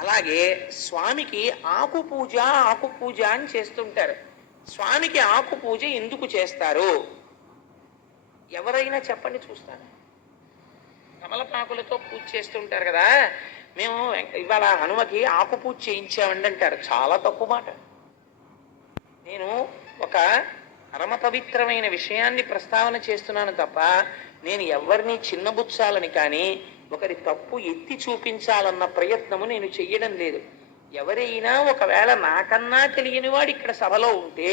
అలాగే స్వామికి ఆకు పూజ ఆకు పూజ అని చేస్తుంటారు. స్వామికి ఆకు పూజ ఎందుకు చేస్తారు? ఎవరైనా చెప్పండి చూస్తాను. తమలపాకులతో పూజ చేస్తుంటారు కదా, మేము ఇవాళ హనుమకి ఆకు పూజ చేయించామండి అంటారు. చాలా తప్పు మాట. నేను ఒక పరమ పవిత్రమైన విషయాన్ని ప్రస్తావన చేస్తున్నాను తప్ప నేను ఎవరిని చిన్నబుచ్చాలని కానీ ఒకరి తప్పు ఎత్తి చూపించాలన్న ప్రయత్నము నేను చెయ్యడం లేదు. ఎవరైనా ఒకవేళ నాకన్నా తెలియని వాడు ఇక్కడ సభలో ఉంటే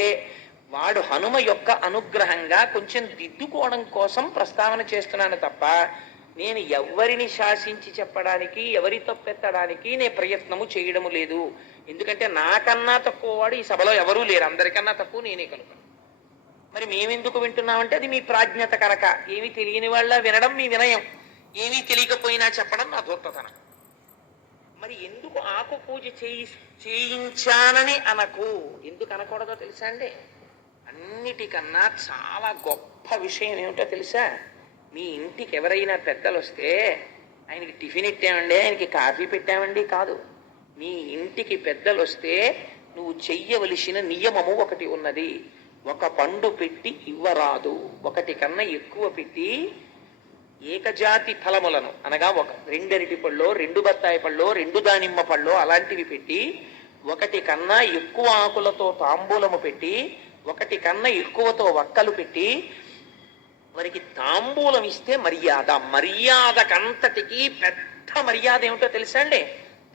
వాడు హనుమ యొక్క అనుగ్రహంగా కొంచెం దిద్దుకోవడం కోసం ప్రస్తావన చేస్తున్నాను తప్ప నేను ఎవరిని శాసించి చెప్పడానికి ఎవరి తప్పెత్తడానికి నేను ప్రయత్నము చేయడము లేదు. ఎందుకంటే నాకన్నా తక్కువ వాడు ఈ సభలో ఎవరూ లేరు, అందరికన్నా తక్కువ నేనే కనుక. మరి మేమెందుకు వింటున్నామంటే అది మీ ప్రాజ్ఞత కనుక. ఏమీ తెలియని వాళ్ళ వినడం మీ వినయం, ఏమీ తెలియకపోయినా చెప్పడం నా ధూర్తతనం. మరి ఎందుకు ఆకు పూజ చేయించానని అనకు, ఎందుకు అనకూడదో తెలుసా అండి? అన్నిటికన్నా చాలా గొప్ప విషయం ఏమిటో తెలుసా? మీ ఇంటికి ఎవరైనా పెద్దలు వస్తే ఆయనకి టిఫిన్ ఇట్టామండి, ఆయనకి కాఫీ పెట్టామండి కాదు. మీ ఇంటికి పెద్దలు వస్తే నువ్వు చెయ్యవలసిన నియమము ఒకటి ఉన్నది. ఒక పండు పెట్టి ఇవ్వరాదు, ఒకటి కన్నా ఎక్కువ పెట్టి ఏకజాతి ఫలములను అనగా రెండు అరటి పళ్ళు, రెండు బత్తాయి పళ్ళు, రెండు దానిమ్మ పళ్ళు అలాంటివి పెట్టి ఒకటి కన్నా ఎక్కువ ఆకులతో తాంబూలము పెట్టి ఒకటి కన్నా ఎక్కువతో వక్కలు పెట్టి వారికి తాంబూలం ఇస్తే మర్యాద. మర్యాదకంతటికి పెద్ద మర్యాద ఏమిటో తెలుసా అండి?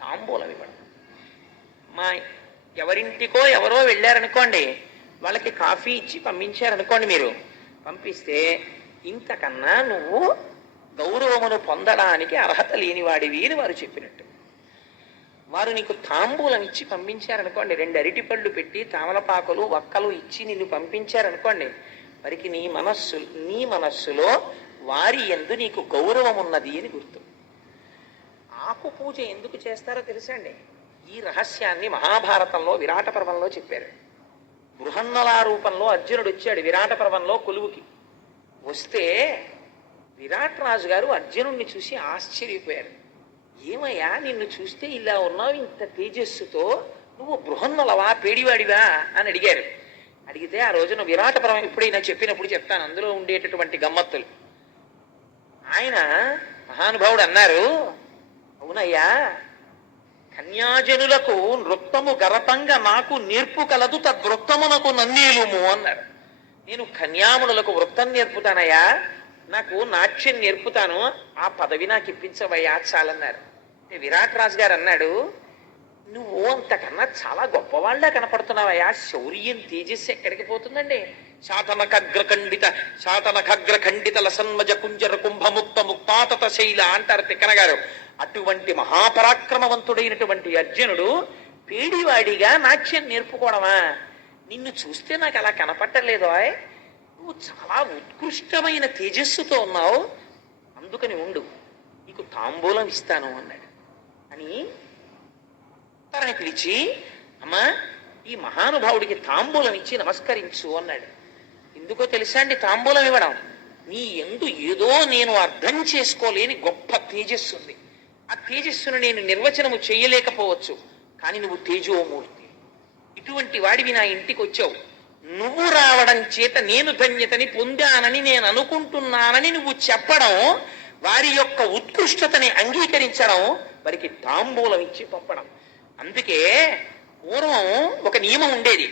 తాంబూలం ఇవ్వడం. మా ఎవరింటికో ఎవరో వెళ్ళారనుకోండి, వాళ్ళకి కాఫీ ఇచ్చి పంపించారనుకోండి, మీరు పంపిస్తే ఇంతకన్నా నువ్వు గౌరవమును పొందడానికి అర్హత లేనివాడివి అని వారు చెప్పినట్టు. వారు నీకు తాంబూలం ఇచ్చి పంపించారనుకోండి, రెండు అరటిపళ్ళు పెట్టి తామలపాకులు వక్కలు ఇచ్చి నిన్ను పంపించారనుకోండి, వారికి నీ మనస్సులో వారి యందు నీకు గౌరవం ఉన్నది అని గుర్తు. ఆకు పూజ ఎందుకు చేస్తారో తెలుసా అండి? ఈ రహస్యాన్ని మహాభారతంలో విరాట పర్వంలో చెప్పారు. బృహన్నలా రూపంలో అర్జునుడు వచ్చాడు విరాట పర్వంలో కొలువుకి. వస్తే విరాట్ రాజు గారు అర్జునుడిని చూసి ఆశ్చర్యపోయారు. ఏమయ్యా, నిన్ను చూస్తే ఇలా ఉన్నావు, ఇంత తేజస్సుతో, నువ్వు బృహన్నలవా, పేడివాడివా అని అడిగారు. అడిగితే ఆ రోజున విరాట పర్వం ఎప్పుడైనా చెప్పినప్పుడు చెప్తాను, అందులో ఉండేటటువంటి గమ్మత్తులు. ఆయన మహానుభావుడు అన్నారు, అవునయ్యా, కన్యాజనులకు నృత్తము గరపంగా నాకు నేర్పు కలదు, తద్వృత్తమునకు నన్నేలుము అన్నారు. నేను కన్యామునులకు వృత్తం నేర్పుతానయ్యా, నాకు నాట్యం నేర్పుతాను, ఆ పదవి నాకు ఇప్పించవయ్యా చాలన్నారు. విరాట్ రాజు గారు అన్నాడు, నువ్వు అంతకన్నా చాలా గొప్పవాళ్ళ కనపడుతున్నావయ్యా, శౌర్యం తేజస్సు ఎక్కడికి పోతుందండి? శాతనఖగ్రఖండిత లసన్మజ కుంజర కుంభముక్త ముక్తాతత శైల అంటారు తిక్కన గారు. అటువంటి మహాపరాక్రమవంతుడైనటువంటి అర్జునుడు పేడివాడిగా నాట్యం నేర్పుకోవడమా? నిన్ను చూస్తే నాకు అలా కనపట్టలేదో, నువ్వు చాలా ఉత్కృష్టమైన తేజస్సుతో ఉన్నావు, అందుకని ఉండు, నీకు తాంబూలం ఇస్తాను అన్నాడు. అని తనని పిలిచి, అమ్మా, ఈ మహానుభావుడికి తాంబూలం ఇచ్చి నమస్కరించు అన్నాడు. ఎందుకో తెలుసా అండి తాంబూలం ఇవ్వడం? నీ ఎందు ఏదో నేను అర్థం చేసుకోలేని గొప్ప తేజస్సు ఉంది. ఆ తేజస్సును నేను నిర్వచనము చేయలేకపోవచ్చు, కానీ నువ్వు తేజోమూర్తి, ఇటువంటి వాడివి నా ఇంటికి వచ్చావు, నువ్వు రావడం చేత నేను ధన్యతని పొందానని నేను అనుకుంటున్నానని నువ్వు చెప్పడం, వారి యొక్క ఉత్కృష్టతని అంగీకరించడం, వారికి తాంబూలం ఇచ్చి పంపడం. అందుకే పూర్వం ఒక నియమం ఉండేది,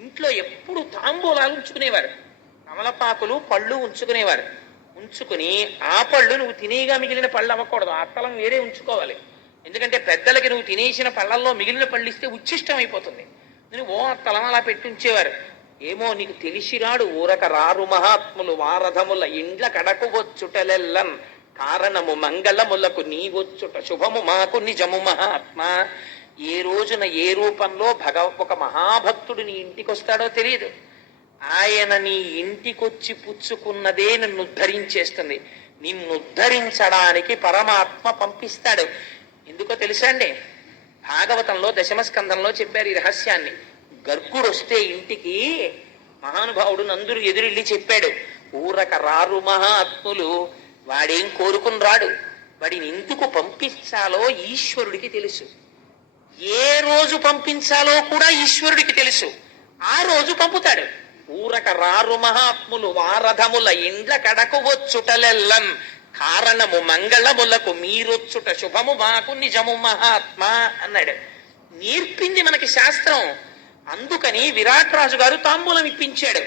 ఇంట్లో ఎప్పుడు తాంబూలాలు ఉంచుకునేవారు, కమలపాకులు పళ్ళు ఉంచుకునేవారు. ఉంచుకుని ఆ పళ్ళు నువ్వు తినేగా మిగిలిన పళ్ళు అవ్వకూడదు, ఆ తలం వేరే ఉంచుకోవాలి. ఎందుకంటే పెద్దలకి నువ్వు తినేసిన పళ్ళల్లో మిగిలిన పళ్ళు ఇస్తే ఉచ్ఛిష్టం అయిపోతుంది. నువ్వు ఆ తలం అలా పెట్టి ఉంచేవారు. ఏమో నీకు తెలిసిరాడు ఊరక రారు మహాత్ములు వారధముల ఇండ్ల కడకు వచ్చుటలెల్లన్ కారణము మంగళములకు నీవొచ్చుట శుభము మాకు నిజము మహాత్మా. ఏ రోజున ఏ రూపంలో ఒక మహాభక్తుడు నీ ఇంటికి వస్తాడో తెలియదు. ఆయన నీ ఇంటికొచ్చి పుచ్చుకున్నదే నిన్ను ఉద్ధరించేస్తుంది. నిన్ను ఉద్ధరించడానికి పరమాత్మ పంపిస్తాడు. ఎందుకో తెలుసా అండి? భాగవతంలో దశమస్కంధంలో చెప్పారు ఈ రహస్యాన్ని. గర్గుడు వస్తే ఇంటికి మహానుభావుడు నందుడు ఎదురెళ్ళి చెప్పాడు, ఊరక రారు మహాత్ములు, వాడేం కోరుకుని రాడు, వాడిని ఎందుకు పంపించాలో ఈశ్వరుడికి తెలుసు. ఏ రోజు పంపించాలో కూడా ఈశ్వరుడికి తెలుసు. ఆ రోజు పంపుతాడు. ఊరక రారు మహాత్ములు వారథముల ఇండ్ల కడకు వచ్చుటలెల్లన్ కారణము మంగళములకు మీరొచ్చుట శుభము మాకు నిజము మహాత్మా అన్నాడు. నేర్పింది మనకి శాస్త్రం. అందుకని విరాట్ రాజు గారు తాంబూలం ఇప్పించాడు.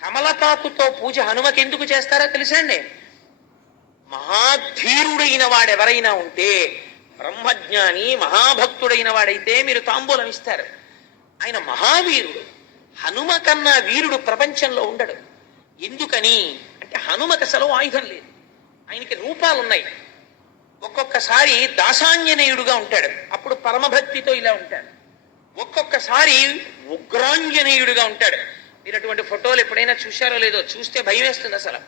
కమలపాకుతో పూజ హనుమకి ఎందుకు చేస్తారో తెలుసండి? మహాధీరుడైన వాడెవరైనా ఉంటే, బ్రహ్మజ్ఞాని మహాభక్తుడైన వాడైతే మీరు తాంబూలం ఇస్తారు. ఆయన మహావీరుడు. హనుమ కన్నా వీరుడు ప్రపంచంలో ఉండడు. ఎందుకని అంటే హనుమకు అసలు ఆయుధం లేదు. ఆయనకి రూపాలున్నాయి. ఒక్కొక్కసారి దాసాంజనేయుడుగా ఉంటాడు, అప్పుడు పరమభక్తితో ఇలా ఉంటాడు. ఒక్కొక్కసారి ఉగ్రాంజనేయుడుగా ఉంటాడు. మీరు అటువంటి ఫోటోలు ఎప్పుడైనా చూశారో లేదో, చూస్తే భయం వేస్తుంది. అసలు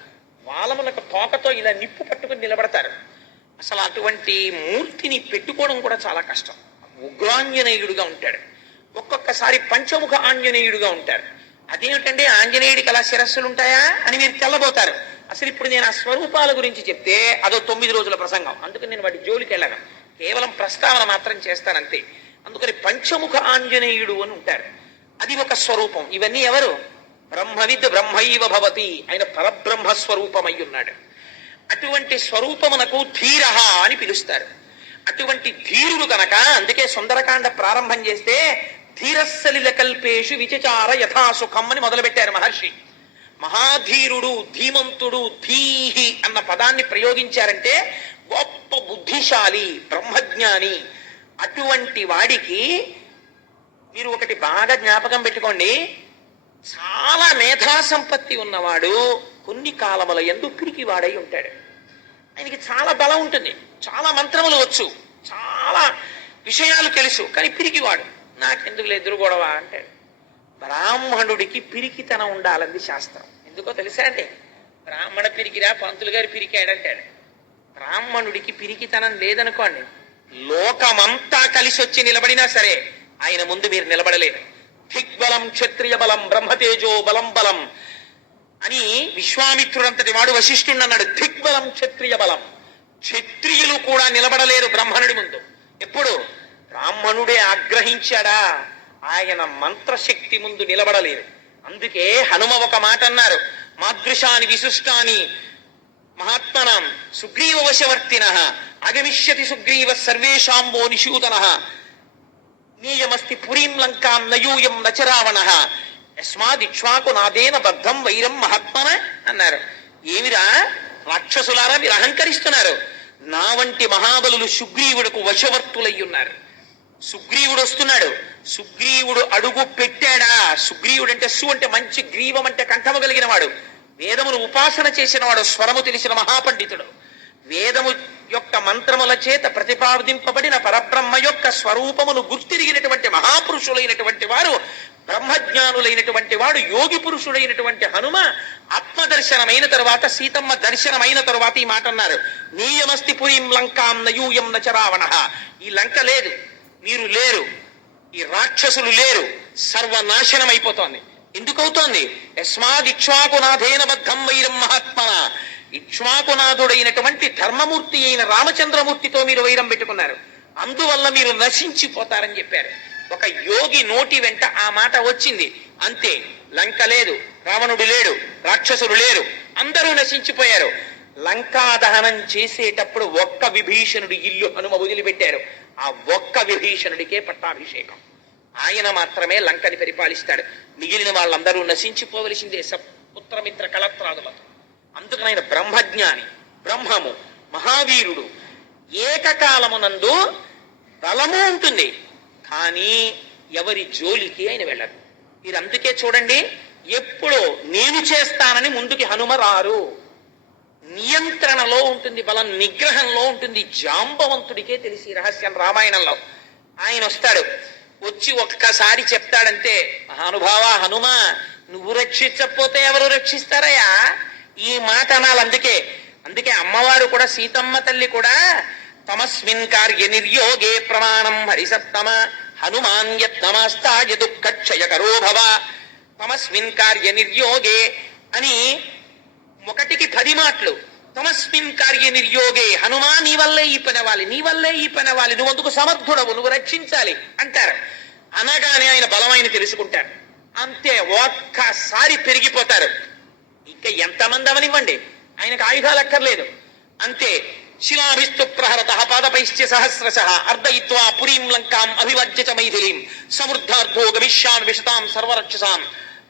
వాలములకు తోకతో ఇలా నిప్పు పట్టుకుని నిలబడతారు. అసలు అటువంటి మూర్తిని పెట్టుకోవడం కూడా చాలా కష్టం. ఉగ్రాంజనేయుడుగా ఉంటాడు. ఒక్కొక్కసారి పంచముఖ ఆంజనేయుడుగా ఉంటారు. అదేమిటండి ఆంజనేయుడికి అలా శిరస్సులు ఉంటాయా అని మీరు తెల్లబోతారు. అసలు ఇప్పుడు నేను ఆ స్వరూపాల గురించి చెప్తే అదో 9 రోజుల ప్రసంగం. అందుకని నేను వాటి జోలికి వెళ్ళను, కేవలం ప్రస్తావన మాత్రం చేస్తానంతే. అందుకని పంచముఖ ఆంజనేయుడు అని ఉంటారు. అది ఒక స్వరూపం. ఇవన్నీ ఎవరు? బ్రహ్మవిద్ బ్రహ్మైవ భవతి, ఆయన పరబ్రహ్మ స్వరూపమై ఉన్నాడు. అటువంటి స్వరూపమునకు ధీర అని పిలుస్తారు. అటువంటి ధీరుడు కనుక అందుకే సుందరకాండ ప్రారంభం చేస్తే ధీరస్సలిల కల్పేషు విచచార యథాసుఖం అని మొదలుపెట్టారు మహర్షి. మహాధీరుడు, ధీమంతుడు, ధీహి అన్న పదాన్ని ప్రయోగించారంటే గొప్ప బుద్ధిశాలి, బ్రహ్మజ్ఞాని. అటువంటి వాడికి మీరు ఒకటి బాగా జ్ఞాపకం పెట్టుకోండి, చాలా మేధా సంపత్తి ఉన్నవాడు కొన్ని కాలముల యందు పిరికి వాడై ఉంటాడు. ఆయనకి చాలా బలం ఉంటుంది, చాలా మంత్రములు వచ్చు, చాలా విషయాలు తెలుసు, కానీ పిరికివాడు. నాకెందుకు ఎదురు గొడవ అంటాడు. బ్రాహ్మణుడికి పిరికితనం ఉండాలంది శాస్త్రం. ఎందుకో తెలుసా అండి? బ్రాహ్మణ పిరికిరా, పంతులు గారు పిరికాడంటాడు. బ్రాహ్మణుడికి పిరికితనం లేదనుకోండి, లోకమంతా కలిసి వచ్చి నిలబడినా సరే ఆయన ముందు మీరు నిలబడలేరు. దిగ్బలం క్షత్రియ బలం బ్రహ్మతేజో బలం బలం అని విశ్వామిత్రుడంతటి వాడు వశిష్ఠుడు అన్నాడు. దిగ్బలం క్షత్రియ బలం. క్షత్రియులు కూడా నిలబడలేరు బ్రాహ్మణుడి ముందు. ఎప్పుడు? బ్రాహ్మణుడే ఆగ్రహించాడా, ఆయన మంత్రశక్తి ముందు నిలబడలేరు. అందుకే హనుమ ఒక మాట అన్నారు, మాదృశాని విశిష్టాని మహాత్మనాం సుగ్రీవ వశవర్తిన అగమిష్యతి సుగ్రీవ సర్వేషాంబో నిషూదన నీయమస్తి పురీం లంకాం నయూయం నచరావణ యస్మాదిక్ష్వాకు నాదేన బద్ధం వైరం మహాత్మన అన్నారు. ఏమిరా రాక్షసులారా, మీరు అహంకరిస్తున్నారు. నా వంటి మహాబలులు సుగ్రీవుడుకు వశవర్తులై ఉన్నారు. సుగ్రీవుడు వస్తున్నాడు. సుగ్రీవుడు అడుగు పెట్టాడా? సుగ్రీవుడు అంటే సు అంటే మంచి, గ్రీవం అంటే కంఠము కలిగిన వాడు, వేదమును ఉపాసన చేసిన వాడు, స్వరము తెలిసిన మహాపండితుడు. వేదము యొక్క మంత్రముల చేత ప్రతిపాదింపబడిన పరబ్రహ్మ యొక్క స్వరూపమును గుర్తిరిగినటువంటి మహాపురుషులైనటువంటి వారు, బ్రహ్మజ్ఞానులైనటువంటి వాడు, యోగి పురుషుడైనటువంటి హనుమ ఆత్మదర్శనమైన తరువాత, సీతమ్మ దర్శనమైన తరువాత ఈ మాట అన్నారు, నీయమస్తి పురీం లంకాం నయూయం నచరావణ. ఈ లంక లేదు, మీరు లేరు, ఈ రాక్షసులు లేరు, సర్వనాశనం అయిపోతోంది. ఎందుకవుతోంది? యస్మాదిక్ష్వాకునాథేన బద్ధం వైరం మహాత్మన. ఇక్ష్వాకునాథుడైనటువంటి ధర్మమూర్తి అయిన రామచంద్రమూర్తితో మీరు వైరం పెట్టుకున్నారు, అందువల్ల మీరు నశించిపోతారని చెప్పారు. ఒక యోగి నోటి వెంట ఆ మాట వచ్చింది, అంతే. లంక లేదు, రావణుడు లేడు, రాక్షసులు లేరు, అందరూ నశించిపోయారు. లంకా దహనం చేసేటప్పుడు ఒక్క విభీషణుడి ఇల్లు హనుమ వదిలిపెట్టారు. ఆ ఒక్క విభీషణుడికే పట్టాభిషేకం. ఆయన మాత్రమే లంకని పరిపాలిస్తాడు. మిగిలిన వాళ్ళందరూ నశించిపోవలసిందే పుత్రమిత్ర కళత్రాదులతో. అందుకని ఆయన బ్రహ్మజ్ఞాని, బ్రహ్మము, మహావీరుడు. ఏకకాలమునందు బలము ఉంటుంది, కానీ ఎవరి జోలికి ఆయన వెళ్ళరు. మీరు అందుకే చూడండి, ఎప్పుడో నేను చేస్తానని ముందుకి హనుమ రారు. నియంత్రణలో ఉంటుంది బలం, నిగ్రహంలో ఉంటుంది. జాంబవంతుడికే తెలిసి రహస్యం. రామాయణంలో ఆయన వస్తాడు, వచ్చి ఒక్కసారి చెప్తాడంతే, మహానుభావ హనుమ, నువ్వు రక్షించకపోతే ఎవరు రక్షిస్తారయ్యా? ఈ మాట అనాలి. అందుకే అమ్మవారు కూడా, సీతమ్మ తల్లి కూడా, తమస్మిన్ కార్య నిర్యోగే ప్రమాణం హరిసత్తమ హనుమాన్ యత్నమాస్తాయ దుఃఖక్షయకరో భవ. తమస్మిన్ కార్య నిర్యోగే అని 1కి 10 మాటలు. తమస్మిన్ కార్య నిర్యోగే, హనుమా నీ వల్లే ఈ పని అవ్వాలి, నీ వల్లే ఈ పని అవ్వాలి, నువ్వు అందుకు సమర్థుడవు, నువ్వు రక్షించాలి అంటారు. అనగానే ఆయన బలమైన తెలుసుకుంటారు. అంతే, ఒక్కసారి పెరిగిపోతారు. ఇంకా ఎంతమంది అవనివ్వండి, ఆయనకు ఆయుధాలు అక్కర్లేదు. అంతే, శిలాభిస్తు ప్రహరత పాదపైశ్చ సహస్రశ అర్ధయిత్వా పురీం లంకాం అభివజ్య చ మైథిలీం సమృద్ధార్థో గమిష్యాన్ విశతాం సర్వరక్షసాం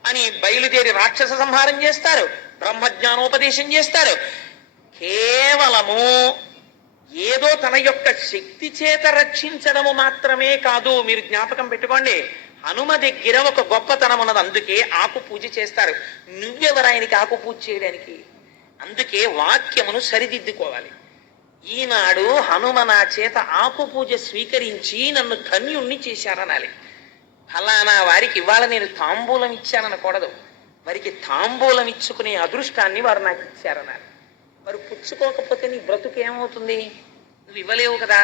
అని బయలుదేరి రాక్షస సంహారం చేస్తారు, బ్రహ్మజ్ఞానోపదేశం చేస్తారు. కేవలము ఏదో తన యొక్క శక్తి చేత రక్షించడము మాత్రమే కాదు. మీరు జ్ఞాపకం పెట్టుకోండి, హనుమ దగ్గర ఒక గొప్పతనం ఉన్నది. అందుకే ఆకు పూజ చేస్తారు. నువ్వెవరాయనికి ఆకు పూజ చేయడానికి? అందుకే వాక్యమును సరిదిద్దుకోవాలి. ఈనాడు హనుమ నా చేత ఆకు పూజ స్వీకరించి నన్ను ధన్యుణ్ణి చేశారనాలి. ఫలానా వారికి ఇవాళ నేను తాంబూలం ఇచ్చాననకూడదు. వారికి తాంబూలం ఇచ్చుకునే అదృష్టాన్ని వారు నాకు ఇచ్చారనాలి. వారు పుచ్చుకోకపోతే నీ బ్రతుకు ఏమవుతుంది? నువ్వు ఇవ్వలేవు కదా.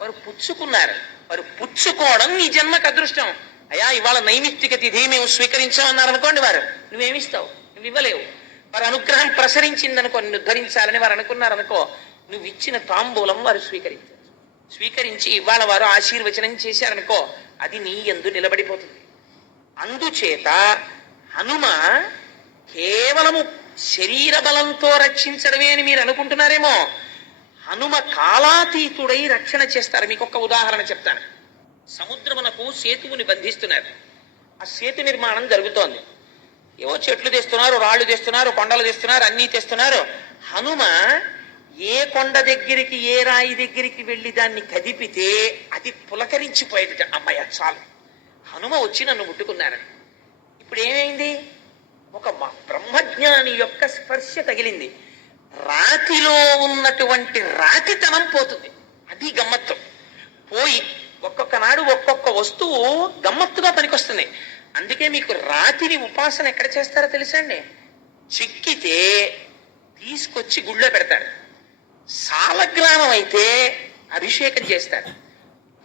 వారు పుచ్చుకున్నారు, వారు పుచ్చుకోవడం నీ జన్మకు అదృష్టం. అయ్యా ఇవాళ నైమిత్తిక తిథి మేము స్వీకరించామన్నారు అనుకోండి, వారు నువ్వేమిస్తావు? నువ్వు ఇవ్వలేవు. వారు అనుగ్రహం ప్రసరించిందనుకో, నిన్ను ఉద్ధరించాలని వారు అనుకున్నారనుకో, నువ్వు ఇచ్చిన తాంబూలం వారు స్వీకరించారు. స్వీకరించి ఇవాళ వారు ఆశీర్వచనం చేశారనుకో, అది నీ యందు నిలబడిపోతుంది. అందుచేత హనుమ కేవలము శరీర బలంతో రక్షించడమే అని మీరు అనుకుంటున్నారేమో. హనుమ కాలాతీతుడై రక్షణ చేస్తారు. మీకు ఒక ఉదాహరణ చెప్తాను. సముద్రమునకు సేతువుని బంధిస్తున్నారు. ఆ సేతు నిర్మాణం జరుగుతోంది. ఏవో చెట్లు తెస్తున్నారు, రాళ్ళు తెస్తున్నారు, కొండలు తెస్తున్నారు, అన్నీ తెస్తున్నారు. హనుమ ఏ కొండ దగ్గరికి, ఏ రాయి దగ్గరికి వెళ్ళి దాన్ని కదిపితే అది పులకరించిపోయేది. అమ్మాయి చాలు, హనుమ వచ్చి నన్ను ముట్టుకున్నారని. ఇప్పుడు ఏమైంది? ఒక బ్రహ్మజ్ఞాని యొక్క స్పర్శ తగిలింది. రాతిలో ఉన్నటువంటి రాతితనం పోతుంది. అది గమ్మత్తు. పోయి ఒక్కొక్క నాడు ఒక్కొక్క వస్తువు గమ్మత్తుగా పనికొస్తుంది. అందుకే మీకు రాతిని ఉపాసన ఎక్కడ చేస్తారో తెలుసండి? చిక్కితే తీసుకొచ్చి గుళ్ళో పెడతారు. సాలగ్రామం అయితే అభిషేకం చేస్తారు.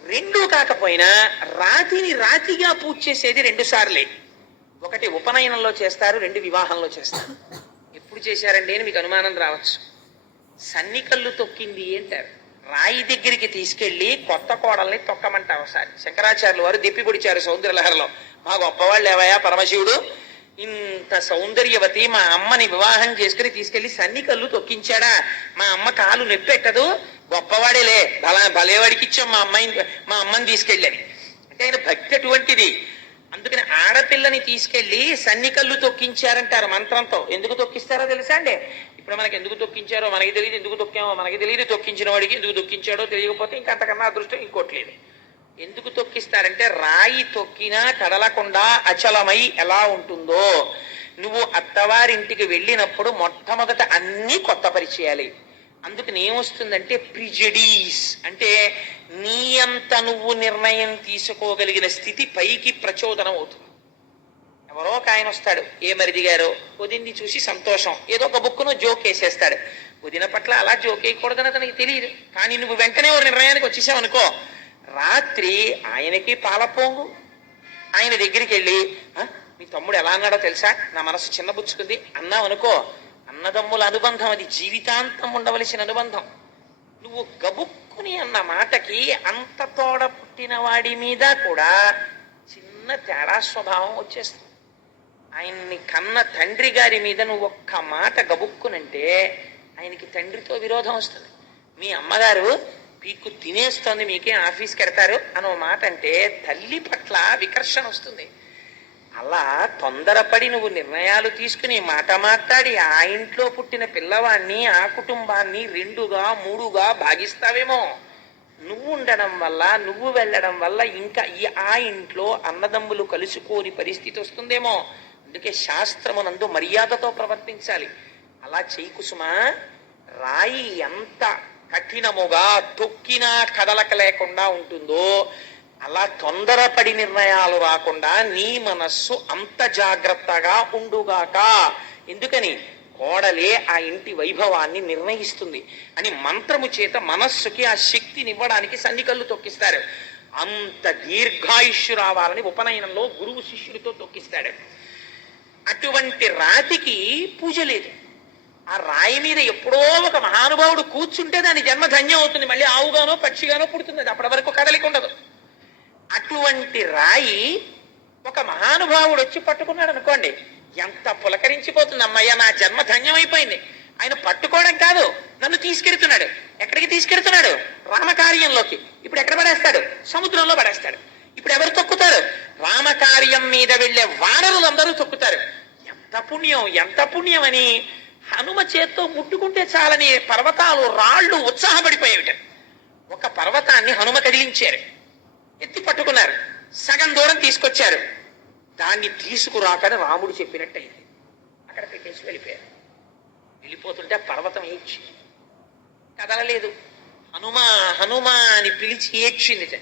రెండూ కాకపోయినా రాతిని రాతిగా పూజ చేసేది 2 సార్లే. ఒకటి ఉపనయనంలో చేస్తారు, 2 వివాహంలో చేస్తారు. ఎప్పుడు చేశారండి అని మీకు అనుమానం రావచ్చు. సన్నికల్లు తొక్కింది అంటారు. రాయి దగ్గరికి తీసుకెళ్లి కొత్త కోడల్ని తొక్కమంటారు. ఒకసారి శంకరాచార్యులు వారు దెప్పి పొడిచారు సౌందర్యలహరిలో. మా గొప్పవాళ్ళు ఏవయా పరమశివుడు ఇంత సౌందర్యవతి మా అమ్మని వివాహం చేసుకుని తీసుకెళ్లి సన్నికల్లు తొక్కించాడా? మా అమ్మ కాలు నొప్పెట్టదు, గొప్పవాడేలే, భలేవాడికి ఇచ్చాం మా అమ్మని తీసుకెళ్ళని. అంటే ఆయన భక్తి అటువంటిది. అందుకని ఆడపిల్లని తీసుకెళ్లి సన్నికల్లు తొక్కించారంటారు మంత్రంతో. ఎందుకు తొక్కిస్తారో తెలుసా అండి? ఇప్పుడు మనకి ఎందుకు తొక్కించారో మనకి తెలియదు, ఎందుకు తొక్కామో మనకి తెలియదు, తొక్కించిన వాడికి ఎందుకు తొక్కించాడో తెలియకపోతే ఇంకా అంతకన్నా అదృష్టం ఇంకోట్లేదు. ఎందుకు తొక్కిస్తారంటే రాయి తొక్కినా కదలకుండా అచలమై ఎలా ఉంటుందో, నువ్వు అత్తవారింటికి వెళ్ళినప్పుడు మొట్టమొదట అన్నీ కొత్త పరిచయాలి. అందుకని ఏమొస్తుందంటే ప్రిజడీస్ అంటే నీ అంత నువ్వు నిర్ణయం తీసుకోగలిగిన స్థితి పైకి ప్రచోదనం అవుతుంది. ఎవరో ఒక ఆయన వస్తాడు, ఏ మరిది గారో, వదిన్ని చూసి సంతోషం, ఏదో ఒక బుక్కును జోక్ వేసేస్తాడు. వదిన పట్ల అలా జోక్ వేయకూడదని అతనికి తెలియదు. కానీ నువ్వు వెంటనే ఒక నిర్ణయానికి వచ్చేసావు అనుకో, రాత్రి ఆయనకి పాలపోంగు. ఆయన దగ్గరికి వెళ్ళి మీ తమ్ముడు ఎలా అన్నాడో తెలుసా, నా మనసు చిన్నబుచ్చుకుంది అన్నావు అనుకో, అన్నదమ్ముల అనుబంధం అది జీవితాంతం ఉండవలసిన అనుబంధం. నువ్వు గబుక్కుని అన్న మాటకి అంత తోడ పుట్టిన వాడి మీద కూడా చిన్న తేడా స్వభావం వచ్చేస్తుంది. ఆయన్ని కన్న తండ్రి గారి మీద నువ్వు ఒక్క మాట గబుక్కునంటే ఆయనకి తండ్రితో విరోధం వస్తుంది. మీ అమ్మగారు పీక్కు తినేస్తోంది, మీకే ఆఫీస్కి వెడతారు అనో మాట అంటే తల్లి పట్ల వికర్షణ వస్తుంది. అలా తొందరపడి నువ్వు నిర్ణయాలు తీసుకుని మాట మాట్లాడి ఆ ఇంట్లో పుట్టిన పిల్లవాడిని, ఆ కుటుంబాన్ని 2గా 3గా భాగిస్తావేమో. నువ్వు ఉండడం వల్ల, నువ్వు వెళ్ళడం వల్ల ఇంకా ఆ ఇంట్లో అన్నదమ్ములు కలుసుకోని పరిస్థితి వస్తుందేమో. అందుకే శాస్త్రమునందు మర్యాదతో ప్రవర్తించాలి. అలా చేయి కుసుమా. రాయి ఎంత కఠినముగా తొక్కినా కదలక లేకుండా ఉంటుందో అలా తొందరపడి నిర్ణయాలు రాకుండా నీ మనస్సు అంత జాగ్రత్తగా ఉండుగాక. ఎందుకని? కోడలే ఆ ఇంటి వైభవాన్ని నిర్ణయిస్తుంది అని మంత్రము చేత మనస్సుకి ఆ శక్తినివ్వడానికి సన్నికల్లు తొక్కిస్తారు. అంత దీర్ఘాయుష్యు రావాలని ఉపనయనంలో గురువు శిష్యుడితో తొక్కిస్తాడు. అటువంటి రాతికి పూజ లేదు. ఆ రాయి మీద ఎప్పుడో ఒక మహానుభావుడు కూర్చుంటే దాని జన్మ ధన్యం అవుతుంది, మళ్ళీ ఆవుగానో పక్షిగానో పుడుతుంది, అది అప్పటి వరకు కదలిక ఉండదు. అటువంటి రాయి ఒక మహానుభావుడు వచ్చి పట్టుకున్నాడు అనుకోండి, ఎంత పులకరించిపోతుంది, అమ్మయ్య నా జన్మ ధన్యమైపోయింది. ఆయన పట్టుకోవడం కాదు, నన్ను తీసుకెడుతున్నాడు. ఎక్కడికి తీసుకెడుతున్నాడు? రామకార్యంలోకి. ఇప్పుడు ఎక్కడ పడేస్తాడు? సముద్రంలో పడేస్తాడు. ఇప్పుడు ఎవరు తొక్కుతారు? రామకార్యం మీద వెళ్లే వానరులందరూ తొక్కుతారు. ఎంత పుణ్యం, ఎంత పుణ్యం అని హనుమ చేత్తో ముట్టుకుంటే చాలని పర్వతాలు రాళ్ళు ఉత్సాహపడిపోయేవిట. ఒక పర్వతాన్ని హనుమ కదిలించారు, ఎత్తి పట్టుకున్నారు, సగం దూరం తీసుకొచ్చారు. దాన్ని తీసుకురాకని రాముడు చెప్పినట్టయింది. అక్కడ పెట్టేసి వెళ్ళిపోయారు. వెళ్ళిపోతుంటే పర్వతం ఏడ్చి కదలలేదు. హనుమా హనుమా అని పిలిచి ఏడ్చింది.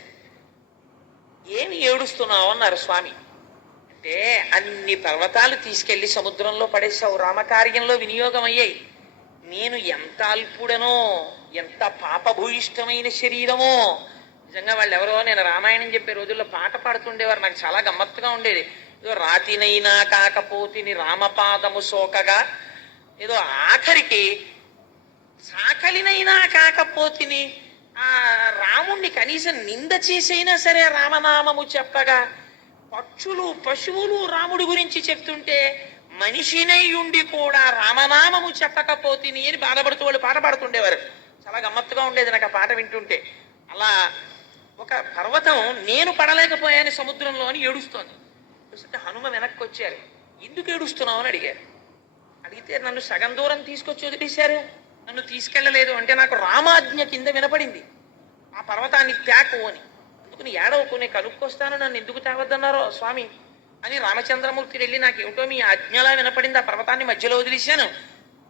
ఏమి ఏడుస్తున్నావు అన్నారు స్వామి. అంటే అన్ని పర్వతాలు తీసుకెళ్లి సముద్రంలో పడేసావు, రామకార్యంలో వినియోగం అయ్యాయి. నేను ఎంత అల్పుడనో, ఎంత పాపభూయిష్టమైన శరీరమో. నిజంగా వాళ్ళు ఎవరో, నేను రామాయణం చెప్పే రోజుల్లో పాట పాడుతుండేవారు, నాకు చాలా గమ్మత్తుగా ఉండేది. ఏదో రాతినైనా కాకపోతిని రామపాదము సోకగా, ఏదో ఆఖరికి సాకలినైనా కాకపోతిని ఆ రాముణ్ణి కనీసం నింద చేసైనా సరే రామనామము చెప్పగా, పక్షులు పశువులు రాముడి గురించి చెప్తుంటే మనిషినై ఉండి కూడా రామనామము చెప్పకపోతిని అని బాధపడుతూ వాళ్ళు పాట పాడుతుండేవారు. చాలా గమ్మత్తుగా ఉండేది నాకు ఆ పాట వింటుంటే. అలా ఒక పర్వతం నేను పడలేకపోయాను సముద్రంలో అని ఏడుస్తోంది. చూస్తే హనుమ వెనక్కి వచ్చారు. ఎందుకు ఏడుస్తున్నావు అని అడిగారు. అడిగితే నన్ను సగం దూరం తీసుకొచ్చి వదిలేశారు, నన్ను తీసుకెళ్ళలేదు అంటే నాకు రామాజ్ఞ కింద వినపడింది ఆ పర్వతాన్ని త్యాకు అని. అందుకని ఏడవకునే కనుక్కొస్తాను, నన్ను ఎందుకు తేవద్దన్నారో స్వామి అని రామచంద్రమూర్తి వెళ్ళి నాకేమిటో మీ ఆజ్ఞలా వినపడింది, ఆ పర్వతాన్ని మధ్యలో వదిలేశాను,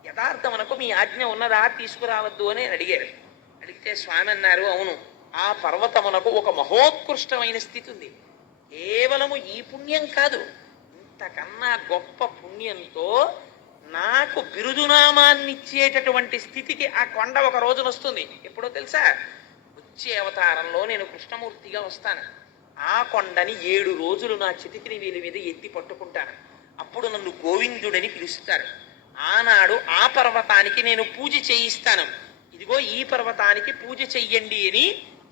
యథార్థం అనకు మీ ఆజ్ఞ ఉన్నదా తీసుకురావద్దు అని అడిగారు. అడిగితే స్వామి అన్నారు, అవును, ఆ పర్వతమునకు ఒక మహోత్కృష్టమైన స్థితి ఉంది. కేవలము ఈ పుణ్యం కాదు, ఇంతకన్నా గొప్ప పుణ్యంతో నాకు బిరుదునామాన్ని ఇచ్చేటటువంటి స్థితికి ఆ కొండ ఒక రోజున వస్తుంది. ఎప్పుడో తెలుసా? వచ్చే అవతారంలో నేను కృష్ణమూర్తిగా వస్తాను. ఆ కొండని 7 రోజులు నా చితికిని వీలి మీద ఎత్తి పట్టుకుంటాను. అప్పుడు నన్ను గోవిందుడని పిలుస్తారు. ఆనాడు ఆ పర్వతానికి నేను పూజ చేయిస్తాను. ఇదిగో ఈ పర్వతానికి పూజ చెయ్యండి అని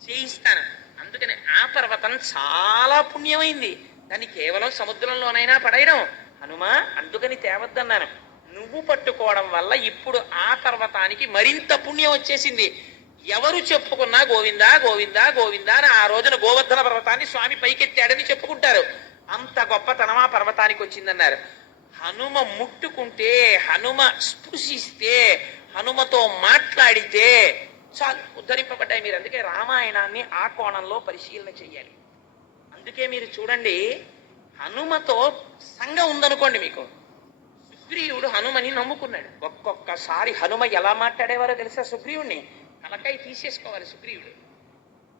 చేయిస్తాను. అందుకని ఆ పర్వతం చాలా పుణ్యమైంది, దాన్ని కేవలం సముద్రంలోనైనా పడేయడం హనుమా, అందుకని తేవద్దన్నాను. నువ్వు పట్టుకోవడం వల్ల ఇప్పుడు ఆ పర్వతానికి మరింత పుణ్యం వచ్చేసింది. ఎవరు చెప్పుకున్నా గోవిందా గోవిందా గోవిందా అని ఆ రోజున గోవర్ధన పర్వతాన్ని స్వామి పైకెత్తాడని చెప్పుకుంటారు. అంత గొప్పతనం ఆ పర్వతానికి వచ్చిందన్నారు. హనుమ ముట్టుకుంటే, హనుమ స్పృశిస్తే, హనుమతో మాట్లాడితే చాలు ఉద్ధరింపబడ్డాయి. మీరు అందుకే రామాయణాన్ని ఆ కోణంలో పరిశీలన చెయ్యాలి. అందుకే మీరు చూడండి, హనుమతో సంఘం ఉందనుకోండి, మీకు సుగ్రీవుడు హనుమని నమ్ముకున్నాడు. ఒక్కొక్కసారి హనుమ ఎలా మాట్లాడేవారో తెలుసా? సుగ్రీవుడిని తలకాయ తీసేసుకోవాలి సుగ్రీవుడు.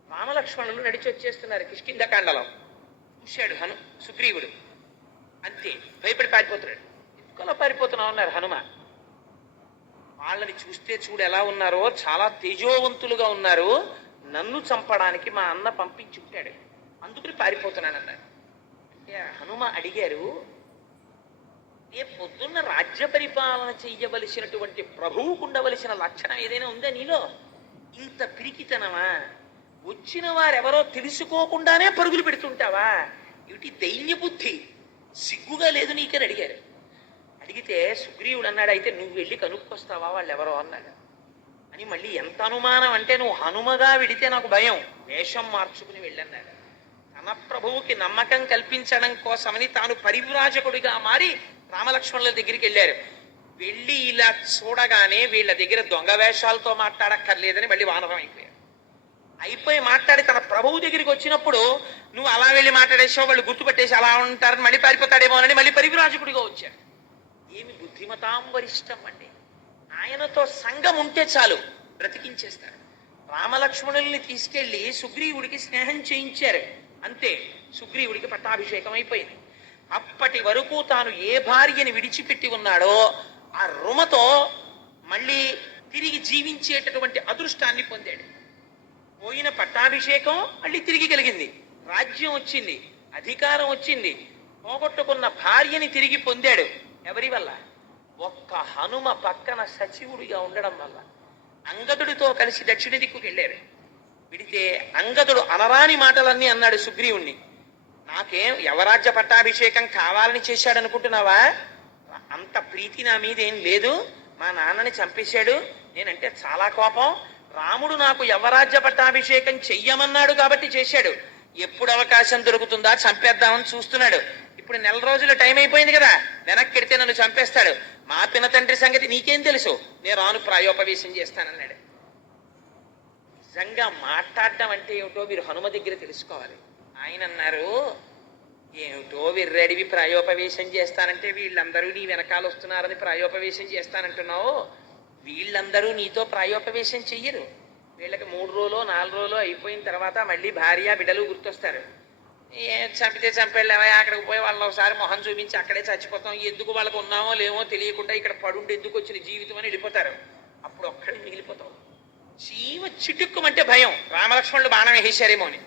రామలక్ష్మణులు నడిచి వచ్చేస్తున్నారు కిష్కింధకాండలో, చూశాడు సుగ్రీవుడు, అంతే భయపడి పారిపోతున్నాడు. ఎందుకలా పారిపోతున్నావు అన్నారు హనుమ. వాళ్ళని చూస్తే చూడు ఎలా ఉన్నారో, చాలా తేజోవంతులుగా ఉన్నారు, నన్ను చంపడానికి మా అన్న పంపించి ఉంటాడు, అందుకని పారిపోతున్నానన్నారు. అంటే హనుమ అడిగారు, ఏ పొద్దున్న రాజ్య పరిపాలన చెయ్యవలసినటువంటి ప్రభువుకు ఉండవలసిన లక్షణం ఏదైనా ఉందా నీలో? ఇంత పిరికితనమా? వచ్చిన వారెవరో తెలుసుకోకుండానే పరుగులు పెడుతుంటావా? ఇటు దైన్య బుద్ధి, సిగ్గుగా లేదు నీకని అడిగారు. అడిగితే సుగ్రీవుడు అన్నాడు, అయితే నువ్వు వెళ్ళి కనుక్కొస్తావా వాళ్ళు ఎవరో అన్నాడు. అని మళ్ళీ ఎంత అనుమానం అంటే, నువ్వు హనుమగా విడితే నాకు భయం, వేషం మార్చుకుని వెళ్ళన్నాడు. తన ప్రభువుకి నమ్మకం కల్పించడం కోసమని తాను పరివ్రాజకుడిగా మారి రామలక్ష్మణుల దగ్గరికి వెళ్ళారు. వెళ్ళి ఇలా చూడగానే వీళ్ళ దగ్గర దొంగ వేషాలతో మాట్లాడక్కర్లేదని మళ్ళీ వానరం అయిపోయి మాట్లాడి తన ప్రభువు దగ్గరికి వచ్చినప్పుడు, నువ్వు అలా వెళ్ళి మాట్లాడేసావు, వాళ్ళు గుర్తుపట్టేసి అలా ఉంటారని మళ్ళీ పారిపోతాడేమో అని మళ్ళీ పరివ్రాజకుడిగా వచ్చారు. ఏమి బుద్ధిమతాం వరిష్టం అండి. ఆయనతో సంఘం ఉంటే చాలు బ్రతికించేస్తారు. రామలక్ష్మణుల్ని తీసుకెళ్లి సుగ్రీవుడికి స్నేహం చేయించారు, అంతే సుగ్రీవుడికి పట్టాభిషేకం అయిపోయింది. అప్పటి వరకు తాను ఏ భార్యని విడిచిపెట్టి ఉన్నాడో ఆ రుమతో మళ్ళీ తిరిగి జీవించేటటువంటి అదృష్టాన్ని పొందాడు. పోయిన పట్టాభిషేకం మళ్ళీ తిరిగి కలిగింది, రాజ్యం వచ్చింది, అధికారం వచ్చింది, పోగొట్టుకున్న భార్యని తిరిగి పొందాడు. ఎవరి వల్ల? ఒక్క హనుమ పక్కన సచివుడిగా ఉండడం వల్ల అంగదుడితో కలిసి దక్షిణ దిక్కుకి వెళ్ళారు. విడితే అంగదుడు అనరాని మాటలన్నీ అన్నాడు సుగ్రీవుణ్ణి. నాకేం యవరాజ్య పట్టాభిషేకం కావాలని చేశాడు అనుకుంటున్నావా? అంత ప్రీతి నా మీద ఏం లేదు. మా నాన్నని చంపేశాడు, నేనంటే చాలా కోపం. రాముడు నాకు యవరాజ్య పట్టాభిషేకం చెయ్యమన్నాడు కాబట్టి చేశాడు. ఎప్పుడు అవకాశం దొరుకుతుందా చంపేద్దామని చూస్తున్నాడు. ఇప్పుడు నెల రోజులు టైం అయిపోయింది కదా, వెనక్కి ఎడితే నన్ను చంపేస్తాడు. మా పిన తండ్రి సంగతి నీకేం తెలుసు, నేను రాను ప్రాయోపవేశం చేస్తానన్నాడు. నిజంగా మాట్లాడడం అంటే ఏమిటో మీరు హనుమ దగ్గర తెలుసుకోవాలి. ఆయన అన్నారు, ఏమిటో విర్రడివి ప్రాయోపవేశం చేస్తానంటే వీళ్ళందరూ నీ వెనకాల వస్తున్నారని ప్రాయోపవేశం చేస్తానంటున్నావు. వీళ్ళందరూ నీతో ప్రాయోపవేశం చెయ్యరు. వీళ్ళకి 3 రోజులో 4 రోజులో అయిపోయిన తర్వాత మళ్ళీ భార్య బిడ్డలు గుర్తొస్తారు. చంపితే చంపేళ్ళావా, అక్కడికి పోయి వాళ్ళని ఒకసారి మొహం చూపించి అక్కడే చచ్చిపోతాం, ఎందుకు వాళ్ళకు ఉన్నామో లేమో తెలియకుండా ఇక్కడ పడుండి ఎందుకు వచ్చిన జీవితం అని వెళ్ళిపోతారు. అప్పుడు ఒక్కడే మిగిలిపోతావు. చీమ చిటుక్కుమంటే భయం, రామలక్ష్మణులు బాణం వేసేశారేమో అని.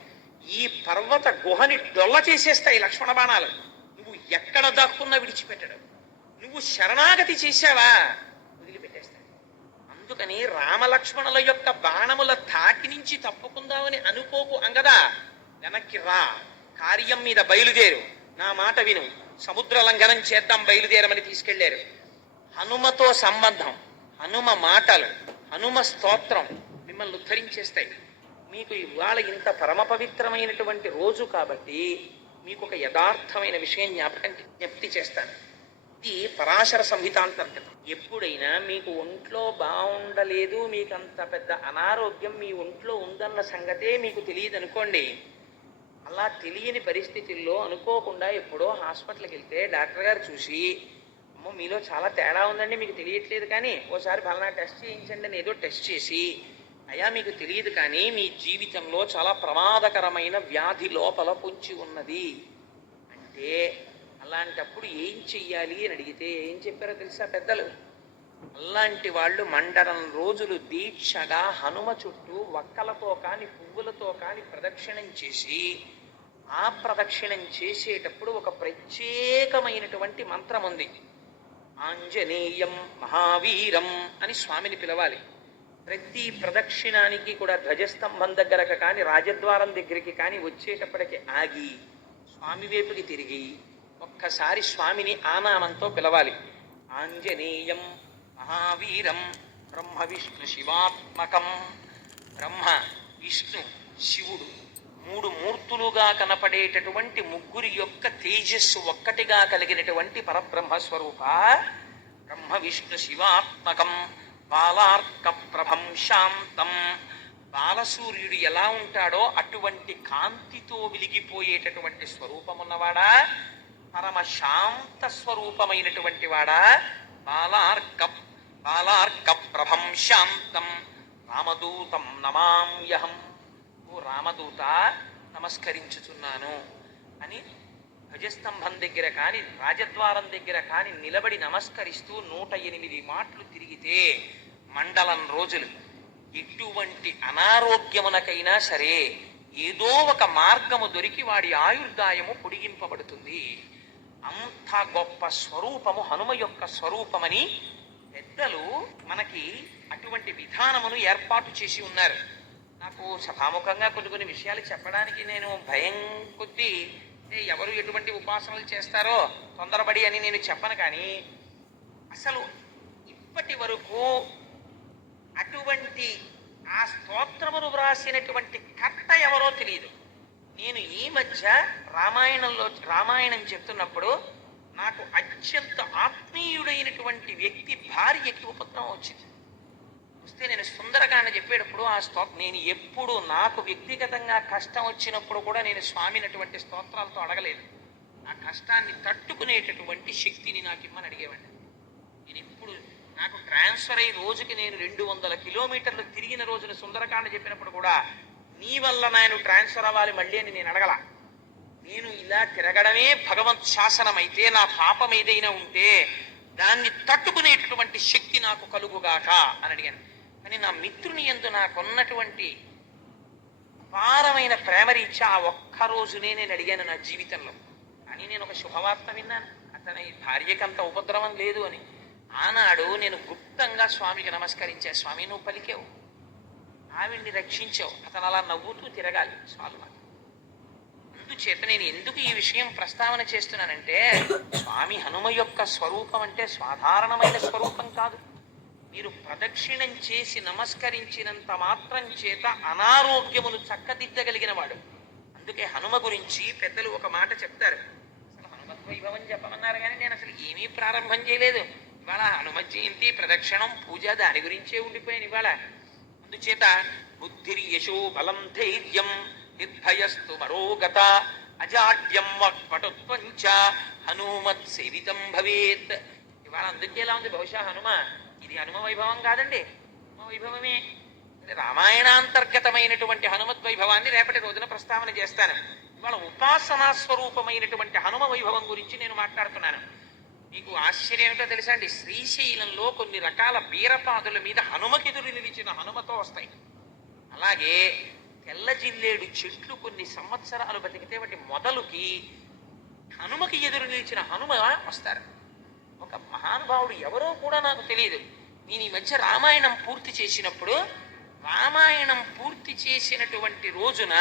ఈ పర్వత గుహని డొల్ల చేసేస్తాయి లక్ష్మణ బాణాలు. నువ్వు ఎక్కడ దాక్కున్నా విడిచిపెట్టడు. నువ్వు శరణాగతి చేశావా వదిలిపెట్టేస్తాడు. అందుకని రామలక్ష్మణుల యొక్క బాణముల తాకి నుంచి తప్పుకుందామని అనుకోకు అంగదా. వెనక్కి రా, కార్యం మీద బయలుదేరు, నా మాట విను, సముద్ర లంఘనం చేద్దాం బయలుదేరమని తీసుకెళ్లారు. హనుమతో సంబంధం, హనుమ మాటలు, హనుమ స్తోత్రం మిమ్మల్ని ఉద్ధరించేస్తాయి. మీకు ఇవాళ ఇంత పరమ పవిత్రమైనటువంటి రోజు కాబట్టి మీకు ఒక యథార్థమైన విషయం జ్ఞప్తి చేస్తాను. ఇది పరాశర సంహితాంతర్గతం. ఎప్పుడైనా మీకు ఒంట్లో బాగుండలేదు, మీకు అంత పెద్ద అనారోగ్యం మీ ఒంట్లో ఉందన్న సంగతే మీకు తెలియదు అనుకోండి. అలా తెలియని పరిస్థితుల్లో అనుకోకుండా ఎప్పుడో హాస్పిటల్కి వెళ్తే డాక్టర్ గారు చూసి, అమ్మో మీలో చాలా తేడా ఉందండి, మీకు తెలియట్లేదు కానీ ఓసారి ఫలానా టెస్ట్ చేయించండి అని ఏదో టెస్ట్ చేసి, అయ్యా మీకు తెలియదు కానీ మీ జీవితంలో చాలా ప్రమాదకరమైన వ్యాధి లోపల పొంచి ఉన్నది అంటే, అలాంటప్పుడు ఏం చెయ్యాలి అని అడిగితే ఏం చెప్పారో తెలుసా పెద్దలు? అలాంటి వాళ్ళు మండలం రోజులు దీక్షగా హనుమ చుట్టూ వక్కలతో కాని పువ్వులతో కాని ప్రదక్షిణం చేసి, ఆ ప్రదక్షిణం చేసేటప్పుడు ఒక ప్రత్యేకమైనటువంటి మంత్రం ఉంది. ఆంజనేయం మహావీరం అని స్వామిని పిలవాలి. ప్రతి ప్రదక్షిణానికి కూడా ధ్వజస్తంభం దగ్గరకు కానీ రాజద్వారం దగ్గరికి కానీ వచ్చేటప్పటికి ఆగి స్వామి వైపుకి తిరిగి ఒక్కసారి స్వామిని ఆనామంతో పిలవాలి. ఆంజనేయం మహావీరం బ్రహ్మ విష్ణు శివాత్మకం. బ్రహ్మ విష్ణు శివుడు 3 మూర్తులుగా కనపడేటటువంటి ముగ్గురి యొక్క తేజస్సు ఒక్కటిగా కలిగినటువంటి పరబ్రహ్మస్వరూప బ్రహ్మ విష్ణు శివాత్మకం బాలార్క ప్రభం శాంతం. బాలసూర్యుడు ఎలా ఉంటాడో అటువంటి కాంతితో వెలిగిపోయేటటువంటి స్వరూపమున్నవాడా, పరమ శాంత స్వరూపమైనటువంటి వాడా, బాలార్క ప్రభం శాంతం రామదూతం నమామ్యహం. ఓ రామదూత నమస్కరించుచున్నాను అని ధ్వజస్తంభం దగ్గర కాని రాజద్వారం దగ్గర కాని నిలబడి నమస్కరిస్తూ 108 మాటలు తిరిగితే మండలం రోజులు ఎటువంటి అనారోగ్యమునకైనా సరే ఏదో ఒక మార్గము దొరికి వాడి ఆయుర్దాయము పొడిగింపబడుతుంది. అంత గొప్ప స్వరూపము హనుమ యొక్క స్వరూపమని పెద్దలు మనకి అటువంటి విధానమును ఏర్పాటు చేసి ఉన్నారు. నాకు సభాముఖంగా కొన్ని విషయాలు చెప్పడానికి నేను భయం కొద్దీ ఎవరు ఎటువంటి ఉపాసనలు చేస్తారో తొందరపడి అని నేను చెప్పను. కానీ అసలు ఇప్పటి వరకు అటువంటి ఆ స్తోత్రమును వ్రాసినటువంటి కర్త ఎవరో తెలియదు. నేను ఈ మధ్య రామాయణం చెప్తున్నప్పుడు నాకు అత్యంత ఆత్మీయుడైనటువంటి వ్యక్తి భార్యకి ఉపద్రవం వచ్చింది. వస్తే నేను సుందరకాండ చెప్పేటప్పుడు ఆ నేను ఎప్పుడు నాకు వ్యక్తిగతంగా కష్టం వచ్చినప్పుడు కూడా నేను స్వామిని అటువంటి స్తోత్రాలతో అడగలేదు. ఆ కష్టాన్ని తట్టుకునేటటువంటి శక్తిని నాకు ఇమ్మని అడిగేవాడిని. నేను ఎప్పుడు నాకు ట్రాన్స్ఫర్ అయ్యి రోజుకి నేను 200 కిలోమీటర్లు తిరిగిన రోజున సుందరకాండ చెప్పినప్పుడు కూడా నీ వల్ల నేను ట్రాన్స్ఫర్ అవ్వాలి మళ్ళీ అని నేను అడగల. నేను ఇలా తిరగడమే భగవంత్ శాసనం అయితే, నా పాపం ఏదైనా ఉంటే దాన్ని తట్టుకునేటటువంటి శక్తి నాకు కలుగుగాక అని అడిగాను. కానీ నా మిత్రుని యందు నాకున్నటువంటి అపారమైన ప్రేమరీత్యా ఆ ఒక్కరోజునే నేను అడిగాను నా జీవితంలో. కానీ నేను ఒక శుభవార్త విన్నాను, అతని భార్యకంత ఉపద్రవం లేదు అని. ఆనాడు నేను గుప్తంగా స్వామికి నమస్కరించా. స్వామి నువ్వు పలికావు, ఆవిడ్ని రక్షించావు, అతను అలా నవ్వుతూ తిరగాలి చాలు నాకు. అందుచేత నేను ఎందుకు ఈ విషయం ప్రస్తావన చేస్తున్నానంటే, స్వామి హనుమ యొక్క స్వరూపం అంటే సాధారణమైన స్వరూపం కాదు. మీరు ప్రదక్షిణం చేసి నమస్కరించినంత మాత్రం చేత అనారోగ్యమును చక్కదిద్దగలిగిన వాడు. అందుకే హనుమ గురించి పెద్దలు ఒక మాట చెప్తారు. అసలు హనుమత్ వైభవం చెప్పమన్నారు కానీ నేను అసలు ఏమీ ప్రారంభం చేయలేదు. ఇవాళ హనుమ జయంతి, ప్రదక్షిణం, పూజ దాని గురించే ఉండిపోయాను ఇవాళ. అందుచేత బుద్ధిర్యశో బలం ధైర్యం నిర్భయస్తు మరోగత అజాడ్యం వక్పటుత్వంచ హనుమత్ సేవితం భవేత్. ఇవాళ అందుకే ఎలా ఉంది, బహుశా హనుమ ఇది హనుమ వైభవం కాదండి, హనుమ వైభవమే. రామాయణాంతర్గతమైనటువంటి హనుమత్ వైభవాన్ని రేపటి రోజున ప్రస్తావన చేస్తాను. ఇవాళ ఉపాసనా స్వరూపమైనటువంటి హనుమ వైభవం గురించి నేను మాట్లాడుతున్నాను. మీకు ఆశ్చర్యం ఏమిటో తెలుసా అండి, శ్రీశైలంలో కొన్ని రకాల బీరపాదుల మీద హనుమకెదురు నిలిచిన హనుమతో వస్తాయి. అలాగే తెల్ల జిల్లేడు చెట్లు కొన్ని సంవత్సరాలు బతికితే వాటి మొదలుకి హనుమకి ఎదురు నిలిచిన హనుమ వస్తారు. ఒక మహానుభావుడు ఎవరో కూడా నాకు తెలియదు. నేను ఈ మధ్య రామాయణం పూర్తి చేసినప్పుడు, రామాయణం పూర్తి చేసినటువంటి రోజున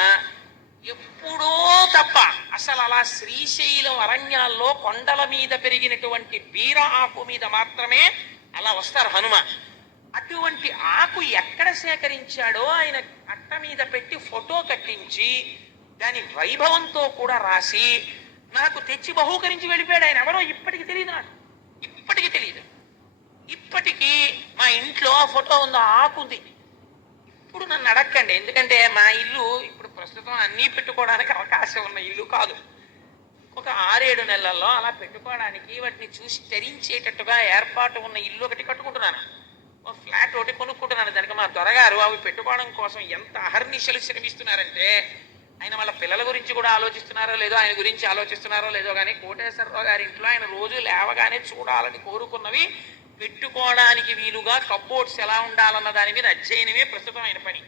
ఎప్పుడో తప్ప అసలు అలా శ్రీశైలం అరణ్యాల్లో కొండల మీద పెరిగినటువంటి బీర ఆకు మీద మాత్రమే అలా వస్తారు హనుమ. అటువంటి ఆకు ఎక్కడ సేకరించాడో ఆయన అట్ట మీద పెట్టి ఫోటో కట్టించి దాని వైభవంతో కూడా రాసి నాకు తెచ్చి బహూకరించి వెళ్ళిపోయాడు. ఆయన ఎవరో ఇప్పటికి తెలియదు, నాకు ఇప్పటికి తెలియదు. ఇప్పటికీ మా ఇంట్లో ఆ ఫోటో ఉంది, ఆ ఆకు ఉంది. ఇప్పుడు నన్ను అడక్కండి, ఎందుకంటే మా ఇల్లు ఇప్పుడు ప్రస్తుతం అన్నీ పెట్టుకోవడానికి అవకాశం ఉన్న ఇల్లు కాదు. ఒక 6-7 నెలల్లో అలా పెట్టుకోవడానికి వాటిని చూసి తరించేటట్టుగా ఏర్పాటు ఉన్న ఇల్లు ఒకటి కట్టుకుంటున్నాను. ఒక ఫ్లాట్ ఒకటి కొనుక్కుంటున్నాను. దానికి మా దొరగారు అవి పెట్టుకోవడం కోసం ఎంత అహర్నిశలు శ్రమిస్తున్నారంటే, ఆయన వాళ్ళ పిల్లల గురించి కూడా ఆలోచిస్తున్నారో లేదో, ఆయన గురించి ఆలోచిస్తున్నారో లేదో కానీ కోటేశ్వరరావు గారి ఇంట్లో ఆయన రోజు లేవగానే చూడాలని కోరుకున్నవి పెట్టుకోవడానికి వీలుగా కబ్బోర్డ్స్ ఎలా ఉండాలన్న దాని మీద అధ్యయనమే ప్రస్తుతం ఆయన పని.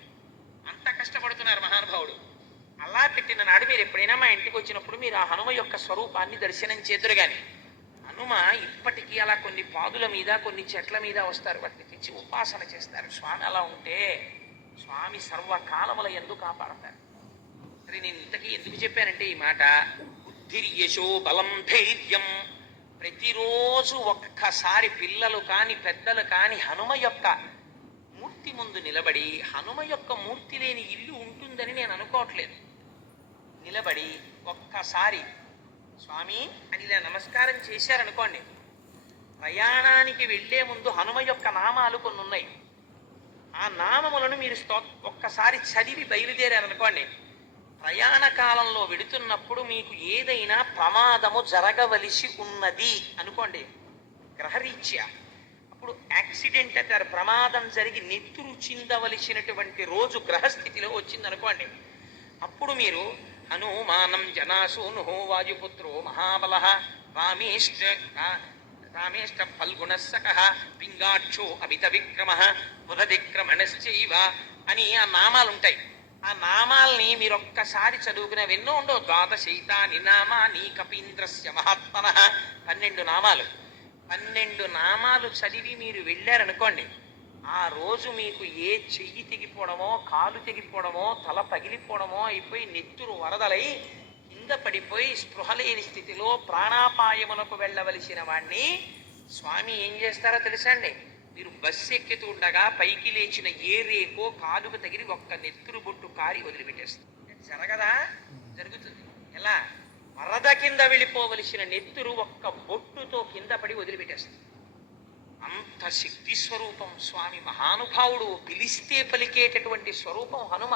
అంత కష్టపడుతున్నారు మహానుభావుడు. అలా పెట్టిన నాడు మీరు ఎప్పుడైనా మా ఇంటికి వచ్చినప్పుడు మీరు ఆ హనుమ యొక్క స్వరూపాన్ని దర్శనం చేదురు. కానీ హనుమ ఇప్పటికీ అలా కొన్ని పాదుల మీద, కొన్ని చెట్ల మీద వస్తారు, వాటిని తెచ్చి ఉపాసన చేస్తారు. స్వామి అలా ఉంటే స్వామి సర్వకాలముల యందు కాపాడతారు. సరే, నేను ఇంతకీ ఎందుకు చెప్పానంటే ఈ మాట, బుద్ధిర్యశో బలం ధైర్యం. ప్రతిరోజు ఒక్కసారి పిల్లలు కాని పెద్దలు కాని హనుమ యొక్క మూర్తి ముందు నిలబడి, హనుమ యొక్క మూర్తి లేని ఇల్లు ఉంటుందని నేను అనుకోవట్లేదు, నిలబడి ఒక్కసారి స్వామి అని ఇలా నమస్కారం చేశారనుకోండి, ప్రయాణానికి వెళ్లే ముందు హనుమ యొక్క నామాలు కొన్ని ఉన్నాయి. ఆ నామములను మీరు ఒక్కసారి చదివి బయలుదేరారనుకోండి, ప్రయాణ కాలంలో వెడుతున్నప్పుడు మీకు ఏదైనా ప్రమాదము జరగవలసి ఉన్నది అనుకోండి, గ్రహరీత్యా అప్పుడు యాక్సిడెంట్ అంటారు, ప్రమాదం జరిగి నెత్తురు చిందవలసినటువంటి రోజు గ్రహస్థితిలో వచ్చిందనుకోండి, అప్పుడు మీరు హనుమానం జనాసూను వాయుపుత్రో మహాబల రామేష్ట ఫల్గుణస్సక పింగాక్షో అమిత విక్రమ బుధదిక్రమణశ్చైవ అని ఆ నామాలుంటాయి. ఆ నామాల్ని మీరు ఒక్కసారి చదువుకునే ఎన్నో ఉండవు. ద్వాదశైతాని నామాని కపీంద్రస్య మహాత్మన 12 నామాలు. 12 నామాలు చదివి మీరు వెళ్ళారనుకోండి, ఆ రోజు మీకు ఏ చెయ్యి తెగిపోవడమో, కాలు తెగిపోవడమో, తల పగిలిపోవడమో అయిపోయి నెత్తురు వరదలై కింద పడిపోయి స్పృహ లేని స్థితిలో ప్రాణాపాయమునకు వెళ్ళవలసిన వాణ్ణి స్వామి ఏం చేస్తారో తెలుసా అండి, మీరు బస్సు ఎక్కుతూ ఉండగా పైకి లేచిన ఏ రేకో కాలుకు తగిలి ఒక్క నెత్తురు బొట్టు కారి వదిలిపెట్టేస్తుంది. జరగదా? జరుగుతుంది. ఎలా? వరద కింద వెళ్ళిపోవలసిన నెత్తురు ఒక్క బొట్టుతో కింద పడి వదిలిపెట్టేస్తుంది. అంత శక్తి స్వరూపం స్వామి, మహానుభావుడు, పిలిస్తే పలికేటటువంటి స్వరూపం హనుమ.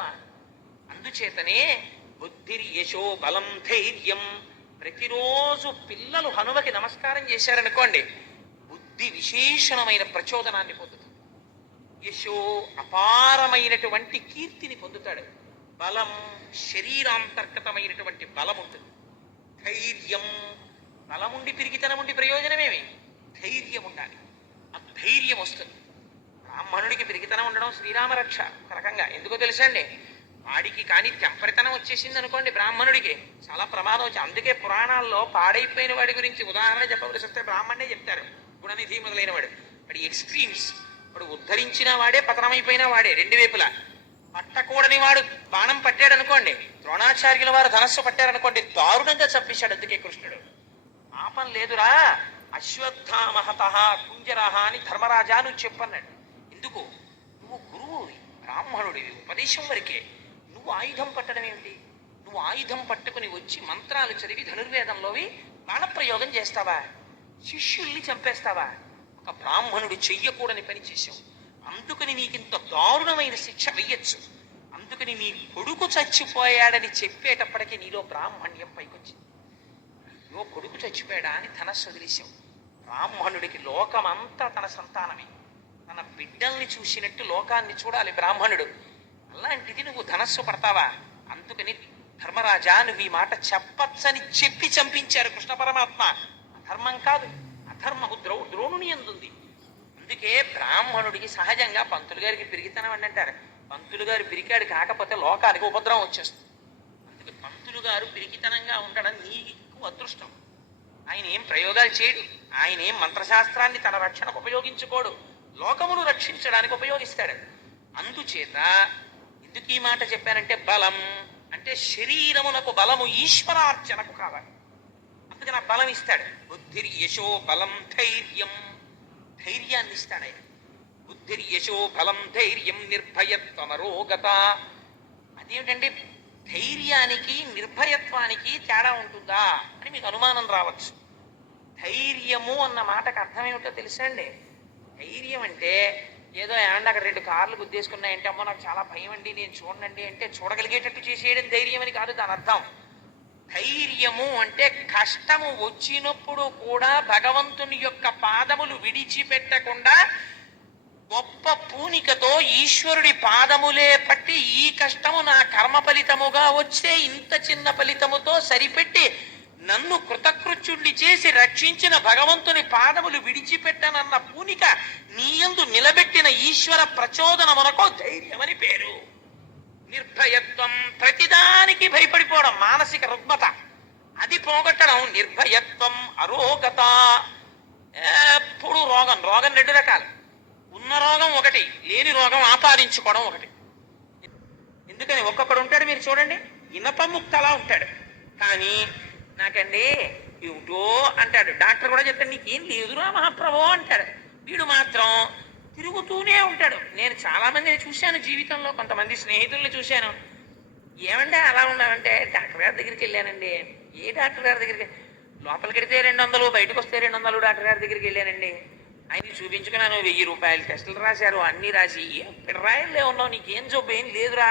అందుచేతనే బుద్ధిర్యశో బలం ధైర్యం. ప్రతిరోజు పిల్లలు హనుమకి నమస్కారం చేశారనుకోండి, బుద్ధి విశేషణమైన ప్రచోదనాన్ని పొందుతుంది. యశో అపారమైనటువంటి కీర్తిని పొందుతాడు. బలం శరీరాంతర్గతమైనటువంటి బలం ఉంటుంది. ధైర్యం, బలముండి పిరిగితనముండి ప్రయోజనమేమి, ధైర్యం ఉండాలి. ఆ ధైర్యం వస్తుంది. బ్రాహ్మణుడికి పిరిగితనం ఉండడం శ్రీరామరక్ష ఒక రకంగా. ఎందుకో తెలుసా అండి, వాడికి కానీ తెంపరితనం వచ్చేసింది అనుకోండి, బ్రాహ్మణుడికి చాలా ప్రమాదం వచ్చి. అందుకే పురాణాల్లో పాడైపోయిన వాడి గురించి ఉదాహరణ చెప్పవలసి వస్తే బ్రాహ్మణే చెప్తారు. గుణనిధి మొదలైన వాడు వాడి ఎక్స్ట్రీమ్స్. వాడు ఉద్ధరించిన వాడే, పతనమైపోయిన వాడే, రెండు వైపులా. పట్టకూడని వాడు బాణం పట్టాడు అనుకోండి, ద్రోణాచార్యుల వారు ధనస్సు పట్టారనుకోండి, దారుణంగా చంపేశాడు. అందుకే కృష్ణుడు పాపం లేదురా అశ్వత్థామహత కుంజరహ అని ధర్మరాజా నువ్వు చెప్పన్నాడు. ఎందుకు? నువ్వు గురువువి, బ్రాహ్మణుడివి, ఉపదేశం వరకే. నువ్వు ఆయుధం పట్టడం ఏమిటి? నువ్వు ఆయుధం పట్టుకుని వచ్చి మంత్రాలు చదివి ధనుర్వేదంలోవి బాణప్రయోగం చేస్తావా? శిష్యుల్ని చంపేస్తావా? ఒక బ్రాహ్మణుడు చెయ్యకూడని పని చేశావు. అందుకని నీకింత దారుణమైన శిక్ష వెయ్యొచ్చు. అందుకని నీ కొడుకు చచ్చిపోయాడని చెప్పేటప్పటికీ నీలో బ్రాహ్మణ్యం పైకొచ్చింది. అయ్యో కొడుకు చచ్చిపోయాడా అని ధనస్సు వదిలేశావు. బ్రాహ్మణుడికి లోకమంతా తన సంతానమే. తన బిడ్డల్ని చూసినట్టు లోకాన్ని చూడాలి బ్రాహ్మణుడు. అలాంటిది నువ్వు ధనస్సు పడతావా? అందుకని ధర్మరాజా నువ్వు ఈ మాట చెప్పచ్చని చెప్పి చంపించారు కృష్ణ పరమాత్మ. అధర్మం కాదు, అధర్మము ద్రోణుని ఎందుంది. అందుకే బ్రాహ్మణుడికి సహజంగా పంతులు గారికి పిరిగితనం అని అంటారు. పంతులు గారు పిరికాడు కాకపోతే లోకానికి ఉపద్రవం వచ్చేస్తుంది. అందుకే పంతులు గారు పిరికితనంగా ఉండడం నీకు అదృష్టం. ఆయన ఏం ప్రయోగాలు చేయడు, ఆయన ఏం మంత్రశాస్త్రాన్ని తన రక్షణకు ఉపయోగించుకోడు, లోకమును రక్షించడానికి ఉపయోగిస్తాడు. అందుచేత ఎందుకు ఈ మాట చెప్పానంటే, బలం అంటే శరీరమునకు బలము ఈశ్వరార్చనకు కావాలి. అందుకని ఆ బలం ఇస్తాడు. బుద్ధిర్ యశో బలం ధైర్యం, ధైర్యాన్ని ఇస్తాడు ఆయన. బుద్ధిర్ యశో బలం ధైర్యం నిర్భయత్వమరోగత. అదేమిటండి, ధైర్యానికి నిర్భయత్వానికి తేడా ఉంటుందా అని మీకు అనుమానం రావచ్చు. ధైర్యము అన్న మాటకు అర్థం ఏమిటో తెలుసా అండి? ధైర్యం అంటే ఏదో ఏమన్నా అక్కడ 2 కార్లు గుద్దేసుకున్నాయంటే అమ్మో నాకు చాలా భయం అండి నేను చూడండి అంటే చూడగలిగేటట్టు చేసేయడం ధైర్యం అని కాదు దాని అర్థం. ధైర్యము అంటే కష్టము వచ్చినప్పుడు కూడా భగవంతుని యొక్క పాదములు విడిచిపెట్టకుండా గొప్ప పూనికతో ఈశ్వరుడి పాదములే పట్టి ఈ కష్టము నా కర్మ ఫలితముగా వచ్చే ఇంత చిన్న ఫలితముతో సరిపెట్టి నన్ను కృతకృత్యుణ్ణి చేసి రక్షించిన భగవంతుని పాదములు విడిచిపెట్టనన్న పూనిక నీయందు నిలబెట్టిన ఈశ్వర ప్రచోదనమునకు ధైర్యమని పేరు. నిర్భయత్వం ప్రతిదానికి భయపడిపోవడం, మానసిక రుగ్మత అది పోగొట్టడం నిర్భయత్వం. అరోగత ఎప్పుడు రోగం 2 రకాలు. ఉన్న రోగం ఒకటి, లేని రోగం ఆపాదించుకోవడం ఒకటి. ఎందుకని ఒక్కొక్కడు ఉంటాడు మీరు చూడండి, ఇనప ముక్తలా ఉంటాడు, కానీ నాకండి ఏమిటో అంటాడు. డాక్టర్ కూడా చెప్తాడు నీకేం లేదురా మహాప్రభో అంటాడు. వీడు మాత్రం తిరుగుతూనే ఉంటాడు. నేను చాలా మందిని చూశాను జీవితంలో, కొంతమంది స్నేహితుల్ని చూశాను. ఏమంటే అలా ఉన్నామంటే డాక్టర్ గారి దగ్గరికి వెళ్ళానండి. ఏ డాక్టర్ గారి దగ్గరికి? లోపలికి వెడితే 200, బయటకు వస్తే 200. డాక్టర్ గారి దగ్గరికి వెళ్ళానండి. ఆయనకి చూపించుకున్నాను, 1000 రూపాయలు టెస్టులు రాశారు, అన్నీ రాసి రాయలే ఉన్నావు, నీకేం జబ్బు ఏం లేదురా,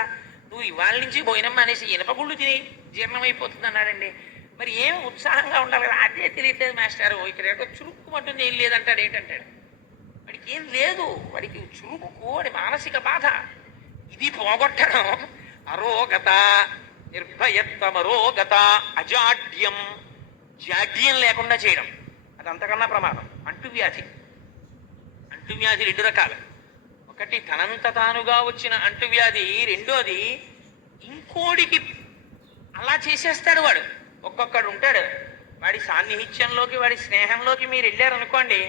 నువ్వు ఇవాళ నుంచి భోజనం అనేసి ఇనపగుళ్ళు తిని జీర్ణమైపోతుంది అన్నాడండి. మరి ఏం ఉత్సాహంగా ఉండాలి కదా, అదే తెలియట్లేదు మాస్టారు, ఇక్కడ ఏదో చురుక్కుమంటుంది ఏం లేదంటాడు. ఏంటంటాడు? వాడికి ఏం లేదు, వాడికి చురుకు, వాడి మానసిక బాధ. ఇది పోగొట్టడం అరోగత. నిర్భయత్వమరోగత. అజాడ్యం, జాడ్యం లేకుండా చేయడం అది అంతకన్నా ప్రమాదం. అంటువ్యాధి. అంటువ్యాధి 2 రకాలు. ఒకటి తనంత తానుగా వచ్చిన అంటువ్యాధి, రెండోది ఇంకోడికి అలా చేసేస్తాడు వాడు. ఒక్కొక్కడు ఉంటాడు, వాడి సాన్నిహిత్యంలోకి వాడి స్నేహంలోకి మీరు వెళ్ళారనుకోండి,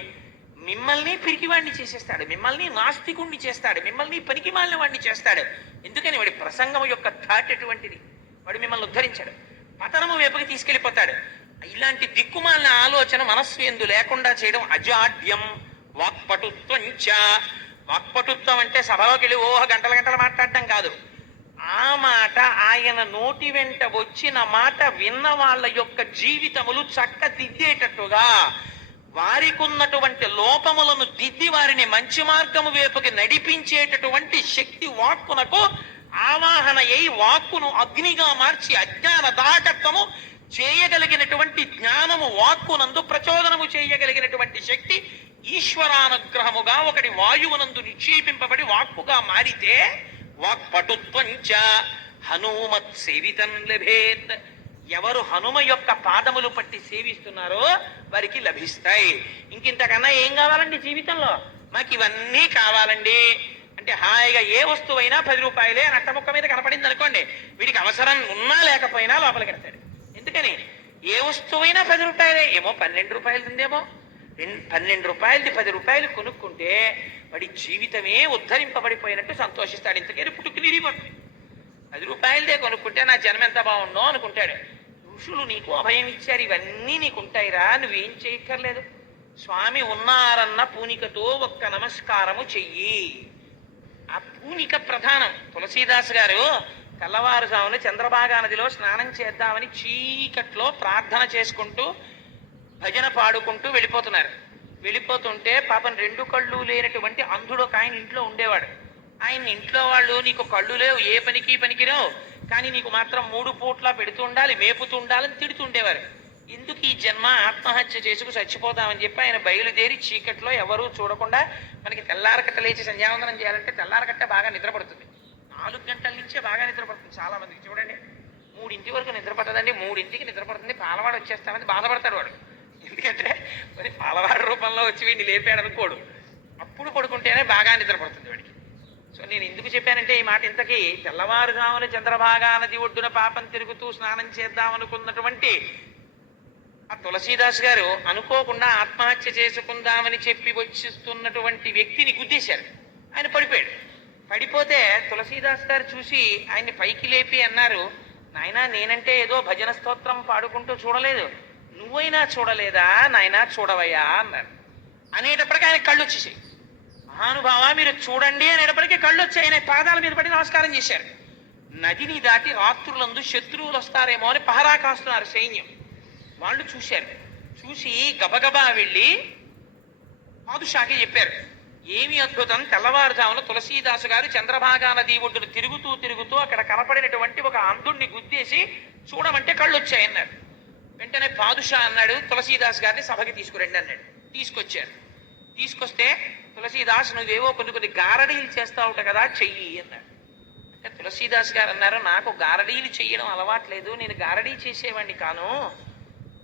మిమ్మల్ని పిరికివాడిని చేసేస్తాడు, మిమ్మల్ని నాస్తికుణ్ణి చేస్తాడు, మిమ్మల్ని పనికి మాలిన వాడిని చేస్తాడు. ఎందుకని వాడి ప్రసంగం యొక్క థాట్ ఎటువంటిది, వాడు మిమ్మల్ని ఉద్ధరించాడు, పతనము వైపుకి తీసుకెళ్ళిపోతాడు. ఇలాంటి దిక్కుమాలిన ఆలోచన మనస్సు ఎందు లేకుండా చేయడం అజాడ్యం. వాక్పటుత్వం చ. వాక్పటుత్వం అంటే సభలోకి వెళ్ళి గంటల గంటలు మాట్లాడటం కాదు. ఆ మాట ఆయన నోటి వెంట వచ్చిన మాట విన్న వాళ్ళ యొక్క జీవితములు చక్కదిద్దేటట్టుగా, వారికి ఉన్నటువంటి లోపములను దిద్ది వారిని మంచి మార్గము వైపుకి నడిపించేటటువంటి శక్తి వాక్కునకు ఆవాహన అయి వాక్కును అగ్నిగా మార్చి అజ్ఞాన దాటత్వము చేయగలిగినటువంటి జ్ఞానము వాక్కునందు ప్రచోదనము చేయగలిగినటువంటి శక్తి ఈశ్వరానుగ్రహముగా ఒకటి వాయువునందు నిక్షేపింపబడి వాక్కుగా మారితే వాక్పటుత్వంచ హనుమత్ సేవితం లభేత్. ఎవరు హనుమ యొక్క పాదములు పట్టి సేవిస్తున్నారో వారికి లభిస్తాయి. ఇంకింతకన్నా ఏం కావాలండి జీవితంలో? మాకు ఇవన్నీ కావాలండి అంటే హాయిగా ఏ వస్తువైనా 10 రూపాయలే అని అట్టముక్క మీద కనపడింది అనుకోండి, వీడికి అవసరం ఉన్నా లేకపోయినా లోపలికి వెళ్తాడు. ఎందుకని? ఏ వస్తువైనా 10 రూపాయలే. ఏమో 12 రూపాయలు ఉందేమో, రూపాయలది 10 రూపాయలు కొనుక్కుంటే వాడి జీవితమే ఉద్ధరింపబడిపోయినట్టు సంతోషిస్తాడు. ఇంతకీ పుట్టుకు నిరిగిపోతుంది. 10 రూపాయలదే కొనుక్కుంటే నా జన్మ ఎంత బాగుండో అనుకుంటాడు. ఋషులు నీకు అభయం ఇచ్చారు, ఇవన్నీ నీకు ఉంటాయిరా, నువ్వేం చేయక్కర్లేదు. స్వామి ఉన్నారన్న పూనికతో ఒక్క నమస్కారము చెయ్యి. ఆ పూనిక ప్రధానం. తులసీదాస్ గారు తెల్లవారుజామున చంద్రభాగా నదిలో స్నానం చేద్దామని చీకట్లో ప్రార్థన చేసుకుంటూ భజన పాడుకుంటూ వెళ్ళిపోతున్నారు. వెళ్ళిపోతుంటే పాపం 2 కళ్ళు లేనటువంటి అంధుడు ఒక ఆయన ఇంట్లో ఉండేవాడు. ఆయన ఇంట్లో వాళ్ళు, నీకు కళ్ళు లేవు, ఏ పనికి పనికిరావు, కానీ నీకు మాత్రం 3 పూట్ల పెడుతూ ఉండాలి, మేపుతూ ఉండాలని తిడుతుండేవారు. ఎందుకు ఈ జన్మ, ఆత్మహత్య చేసుకు చచ్చిపోదామని చెప్పి ఆయన బయలుదేరి చీకట్లో ఎవరూ చూడకుండా, మనకి తెల్లారకట్ట లేచి సంధ్యావందనం చేయాలంటే తెల్లారకట్ట బాగా నిద్రపడుతుంది. 4 గంటల నుంచే బాగా నిద్రపడుతుంది చాలా మందికి. చూడండి, 3 వరకు నిద్రపట్టదండి, 3కి నిద్రపడుతుంది, పాలవాడు వచ్చేస్తామని బాధపడతాడు వాడు. ఎందుకంటే మరి పాలవాడి రూపంలో వచ్చి వీడిని లేపాడు అనుకోడు. అప్పుడు పడుకుంటేనే బాగా నిద్రపడుతుంది వాడికి. సో నేను ఎందుకు చెప్పానంటే ఈ మాట, ఇంతకీ తెల్లవారుజామున చంద్రభాగా నది ఒడ్డున పాపం తిరుగుతూ స్నానం చేద్దామనుకున్నటువంటి ఆ తులసీదాస్ గారు అనుకోకుండా ఆత్మహత్య చేసుకుందామని చెప్పి వచ్చిస్తున్నటువంటి వ్యక్తిని గుద్దేశారు. ఆయన పడిపోయాడు. పడిపోతే తులసీదాస్ గారు చూసి ఆయన్ని పైకి లేపి అన్నారు, నాయనా నేనంటే ఏదో భజన స్తోత్రం పాడుకుంటూ చూడలేదు, నువ్వైనా చూడలేదా నాయనా, చూడవయ్యా అన్నారు. అనేటప్పటికీ ఆయన కళ్ళు వచ్చేసాయి. మహానుభావ మీరు చూడండి అనేటప్పటికీ కళ్ళు వచ్చాయి. ఆయన పాదాల మీద పడి నమస్కారం చేశారు. నదిని దాటి రాత్రులందు శత్రువులు వస్తారేమో అని పహరా కాస్తున్నారు సైన్యం. వాళ్ళు చూశారు. చూసి గబగబా వెళ్ళి పాదుషాకి చెప్పారు, ఏమి అద్భుతం, తెల్లవారుజామున తులసీదాసు గారు చంద్రభాగా నది ఒడ్డును తిరుగుతూ అక్కడ కనపడినటువంటి ఒక అంధుణ్ణి గుద్దేసి చూడమంటే కళ్ళు వచ్చాయన్నారు. వెంటనే పాదుషా అన్నాడు, తులసీదాస్ గారిని సభకి తీసుకురండి అన్నాడు. తీసుకొచ్చారు. తీసుకొస్తే తులసీదాస్ నువ్వేవో కొన్ని గారడీలు చేస్తావుట కదా, చెయ్యి అన్నాడు. అంటే తులసీదాస్ గారు అన్నారు, నాకు గారడీలు చెయ్యడం అలవాట్లేదు, నేను గారడీ చేసేవాడిని కాను.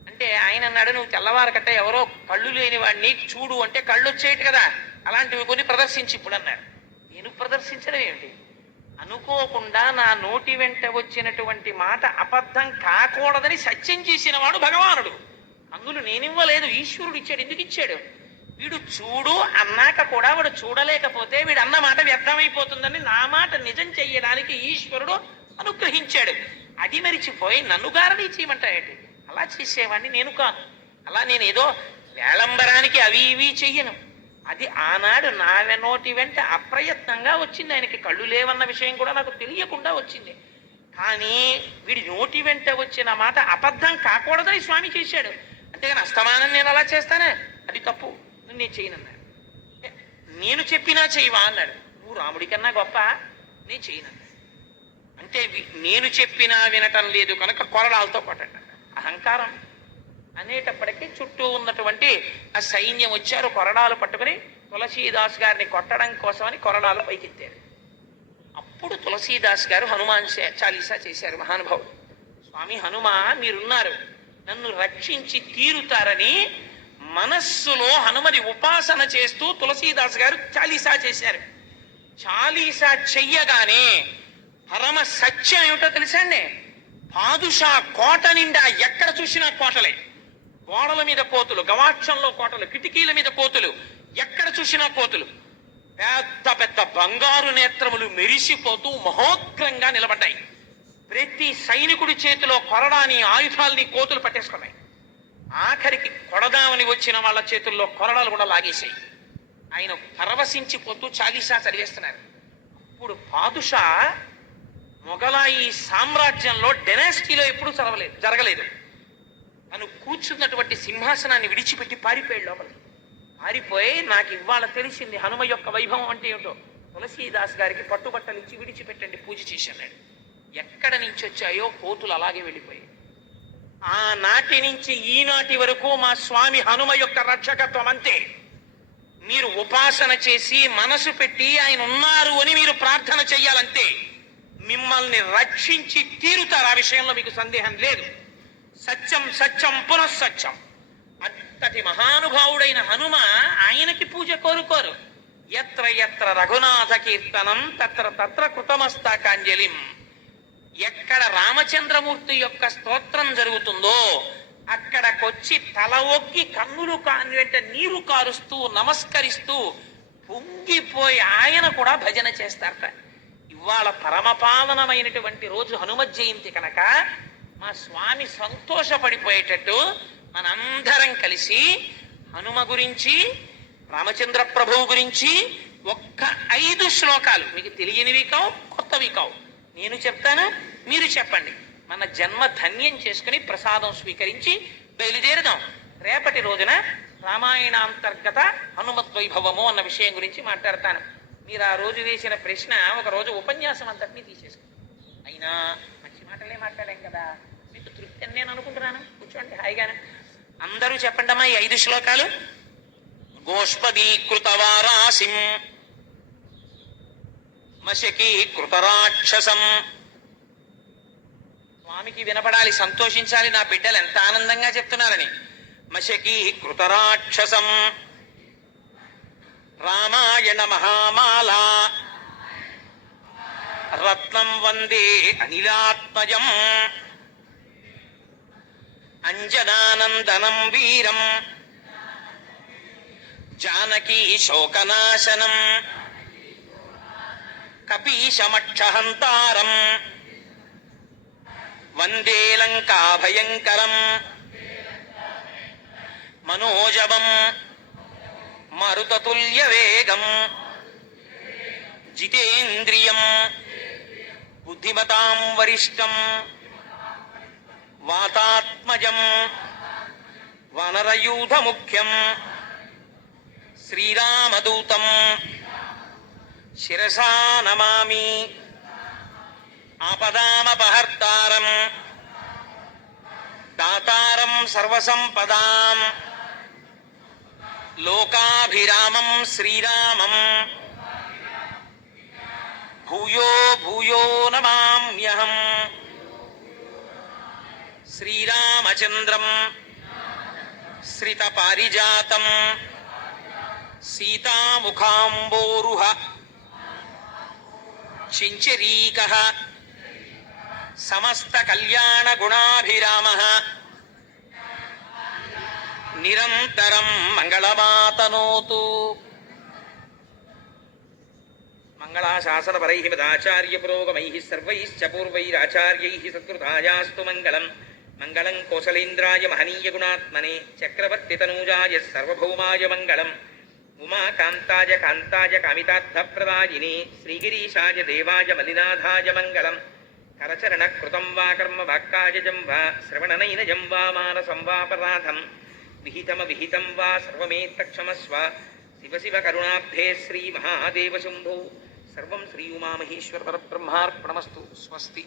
అంటే ఆయన అన్నాడు, నువ్వు తెల్లవారకట్ట ఎవరో కళ్ళు లేని వాడిని చూడు అంటే కళ్ళు వచ్చేయట కదా, అలాంటివి కొన్ని ప్రదర్శించి ఇప్పుడు అన్నారు. నేను ప్రదర్శించడం ఏమిటి? అనుకోకుండా నా నోటి వెంట వచ్చినటువంటి మాట అబద్ధం కాకూడదని సత్యం చేసిన వాడు భగవానుడు. అందులో నేనివ్వలేదు, ఈశ్వరుడు ఇచ్చాడు. ఎందుకు ఇచ్చాడు? వీడు చూడు అన్నాక కూడా వాడు చూడలేకపోతే వీడు అన్న మాట వ్యర్థమైపోతుందని నా మాట నిజం చెయ్యడానికి ఈశ్వరుడు అనుగ్రహించాడు. అది మరిచిపోయి నన్ను గారడీ చేయమంటాయండి. అలా చేసేవాడిని నేను కాను. అలా నేను ఏదో వేళంబరానికి అవి ఇవి చెయ్యను. అది ఆనాడు నా నోటి వెంట అప్రయత్నంగా వచ్చింది. ఆయనకి కళ్ళు లేవన్న విషయం కూడా నాకు తెలియకుండా వచ్చింది. కానీ వీడి నోటి వెంట వచ్చిన మాట అబద్ధం కాకూడదని స్వామి చేశాడు. అంతేగాని అస్తమానం నేను అలా చేస్తానే, అది తప్పు, నేను చేయనన్నాడు. నేను చెప్పినా చేయవా అన్నాడు. నువ్వు రాముడి కన్నా గొప్ప, నేను చేయనన్నాడు. అంటే నేను చెప్పినా వినటం లేదు కనుక కొరడాలతో కొట్టండి. అహంకారం అనేటప్పటికీ చుట్టూ ఉన్నటువంటి ఆ సైన్యం వచ్చారు, కొరడాలు పట్టుకుని తులసీదాస్ గారిని కొట్టడం కోసమని కొరడాలు పైకెత్తారు. అప్పుడు తులసీదాస్ గారు హనుమాన్ చాలీసా చేశారు. మహానుభావుడు స్వామి హనుమ మీరున్నారు, నన్ను రక్షించి తీరుతారని మనస్సులో హనుమని ఉపాసన చేస్తూ తులసీదాస్ గారు చాలీసా చేశారు. చాలీసా చెయ్యగానే పరమ సత్యం ఏమిటో తెలుసా అండి? పాదుషా కోట నిండా ఎక్కడ చూసినా కోటలే, గోడల మీద కోతులు, గవాక్షంలో కోటలు, కిటికీల మీద కోతులు, ఎక్కడ చూసినా కోతులు, పెద్ద పెద్ద బంగారు నేత్రములు మెరిసిపోతూ మహోగ్రంగా నిలబడ్డాయి. ప్రతి సైనికుడి చేతిలో కొరడాని ఆయుధాలని కోతులు పట్టేసుకున్నాయి. ఆఖరికి కొడదామని వచ్చిన వాళ్ళ చేతుల్లో కొరడాలు కూడా లాగేశాయి. ఆయన పరవశించిపోతూ చాలీసా చదివేస్తున్నారు. అప్పుడు పాదుషా మొఘలాయి సామ్రాజ్యంలో డెనాసిటీలో ఎప్పుడూ జరగలేదు. తను కూర్చున్నటువంటి సింహాసనాన్ని విడిచిపెట్టి పారిపోయాడు లోపలికి. పారిపోయి నాకు ఇవాళ తెలిసింది హనుమ యొక్క వైభవం అంటే ఏమిటో. తులసీదాస్ గారికి పట్టుబట్టలు ఇచ్చి విడిచిపెట్టండి, పూజ చేసి అన్నాడు. ఎక్కడ నుంచి వచ్చాయో కోతులు అలాగే వెళ్ళిపోయాయి. ఆనాటి నుంచి ఈనాటి వరకు మా స్వామి హనుమ యొక్క రక్షకత్వం అంతే. మీరు ఉపాసన చేసి మనసు పెట్టి ఆయన ఉన్నారు అని మీరు ప్రార్థన చెయ్యాలంతే. మిమ్మల్ని రక్షించి తీరుతారు, ఆ విషయంలో మీకు సందేహం లేదు. సత్యం సత్యం పునఃసత్యం. అంతటి మహానుభావుడైన హనుమ ఆయనకి పూజ కోరుకోరు. ఎత్ర ఎత్ర రఘునాథ కీర్తనం తత్ర తత్ర కృతమస్తాకాంజలిం. ఎక్కడ రామచంద్రమూర్తి యొక్క స్తోత్రం జరుగుతుందో అక్కడకొచ్చి తల ఒగ్గి కన్నులు కాని వెంట నీరు కారుస్తూ నమస్కరిస్తూ పొంగిపోయి ఆయన కూడా భజన చేస్తారట. ఇవాళ పరమపావనమైనటువంటి రోజు హనుమ జయంతి కనుక మా స్వామి సంతోషపడిపోయేటట్టు మనందరం కలిసి హనుమ గురించి రామచంద్ర ప్రభువు గురించి ఒక్క 5 శ్లోకాలు, మీకు తెలియనివి కావు కొత్తవి కావు, నేను చెప్తాను మీరు చెప్పండి. మన జన్మ ధన్యం చేసుకుని ప్రసాదం స్వీకరించి బయలుదేరుదాం. రేపటి రోజున రామాయణాంతర్గత హనుమద్వైభవము అన్న విషయం గురించి మాట్లాడతాను. మీరు ఆ రోజు వేసిన ప్రశ్న ఒక రోజు ఉపన్యాసం అంతటినీ తీసేసుకోండి. అయినా మంచి మాటలే మాట్లాడాం కదా, మీకు తృప్తి అని నేను అనుకుంటున్నాను. కూర్చోండి హాయిగానే. అందరూ చెప్పండమ్మా ఈ 5 శ్లోకాలు. గోష్పదీకృతవారాసిం మశకీకృత రాక్షసం. స్వామికి వినపడాలి, సంతోషించాలి, నా బిడ్డలు ఎంత ఆనందంగా చెప్తున్నారని. మశకీకృత రాక్షసం రామాయణ మహామాల రత్నం వందే అనిలాత్మజం అంజనానందనం వీరం జానకీ శోకనాశనం కపీశమక్షహంతారం వందే లంకా భయంకరం మనోజవం మరుతతుల్య వేగం జితేంద్రియం బుద్ధిమతాం వరిష్టం వాతాత్మజం వనరయూధ ముఖ్యం శ్రీరామదూతం శిరసా నమామి ఆపదామపహర్తారం దాతారం సర్వసంపదాం లోకాభిరామం శ్రీరామం భూయో భూయో నమామ్యహం. శ్రీరామచంద్రం శ్రిత పారిజాతం సీతాముఖాంబోరుహ చించరీకః సమస్త కళ్యాణ గుణాభిరామః నిరంతరం మంగళమాతనోతు. మంగళాశాసనపరైః మదాచార్య పురోగమైః సర్వైశ్చ పూర్వైరాచార్యైః సత్కృతాయాస్తు మంగళం. మంగళం కోసలేంద్రాయ మహనీయ గుణాత్మనే చక్రవర్తి తనూజాయ సర్వభౌమాయ మంగళం. ఉమాకాంతాయ కాంతాయ కామితార్థప్రదాయినే శ్రీగిరీశాయ దేవాయ మలినాథాయ మంగళం. కరచరణ కృతం వా కర్మ వాక్కాయజం వా శ్రవణనైనజం వా మానసం వాపరాధం విహితం వా సర్వమేత్తక్షమస్వ. శివ శివ కరుణాబ్ధే శ్రీ మహాదేవ శంభో. సర్వం శ్రీ ఉమామహేశ్వర పరబ్రహ్మార్పణమస్తు. స్వస్తి.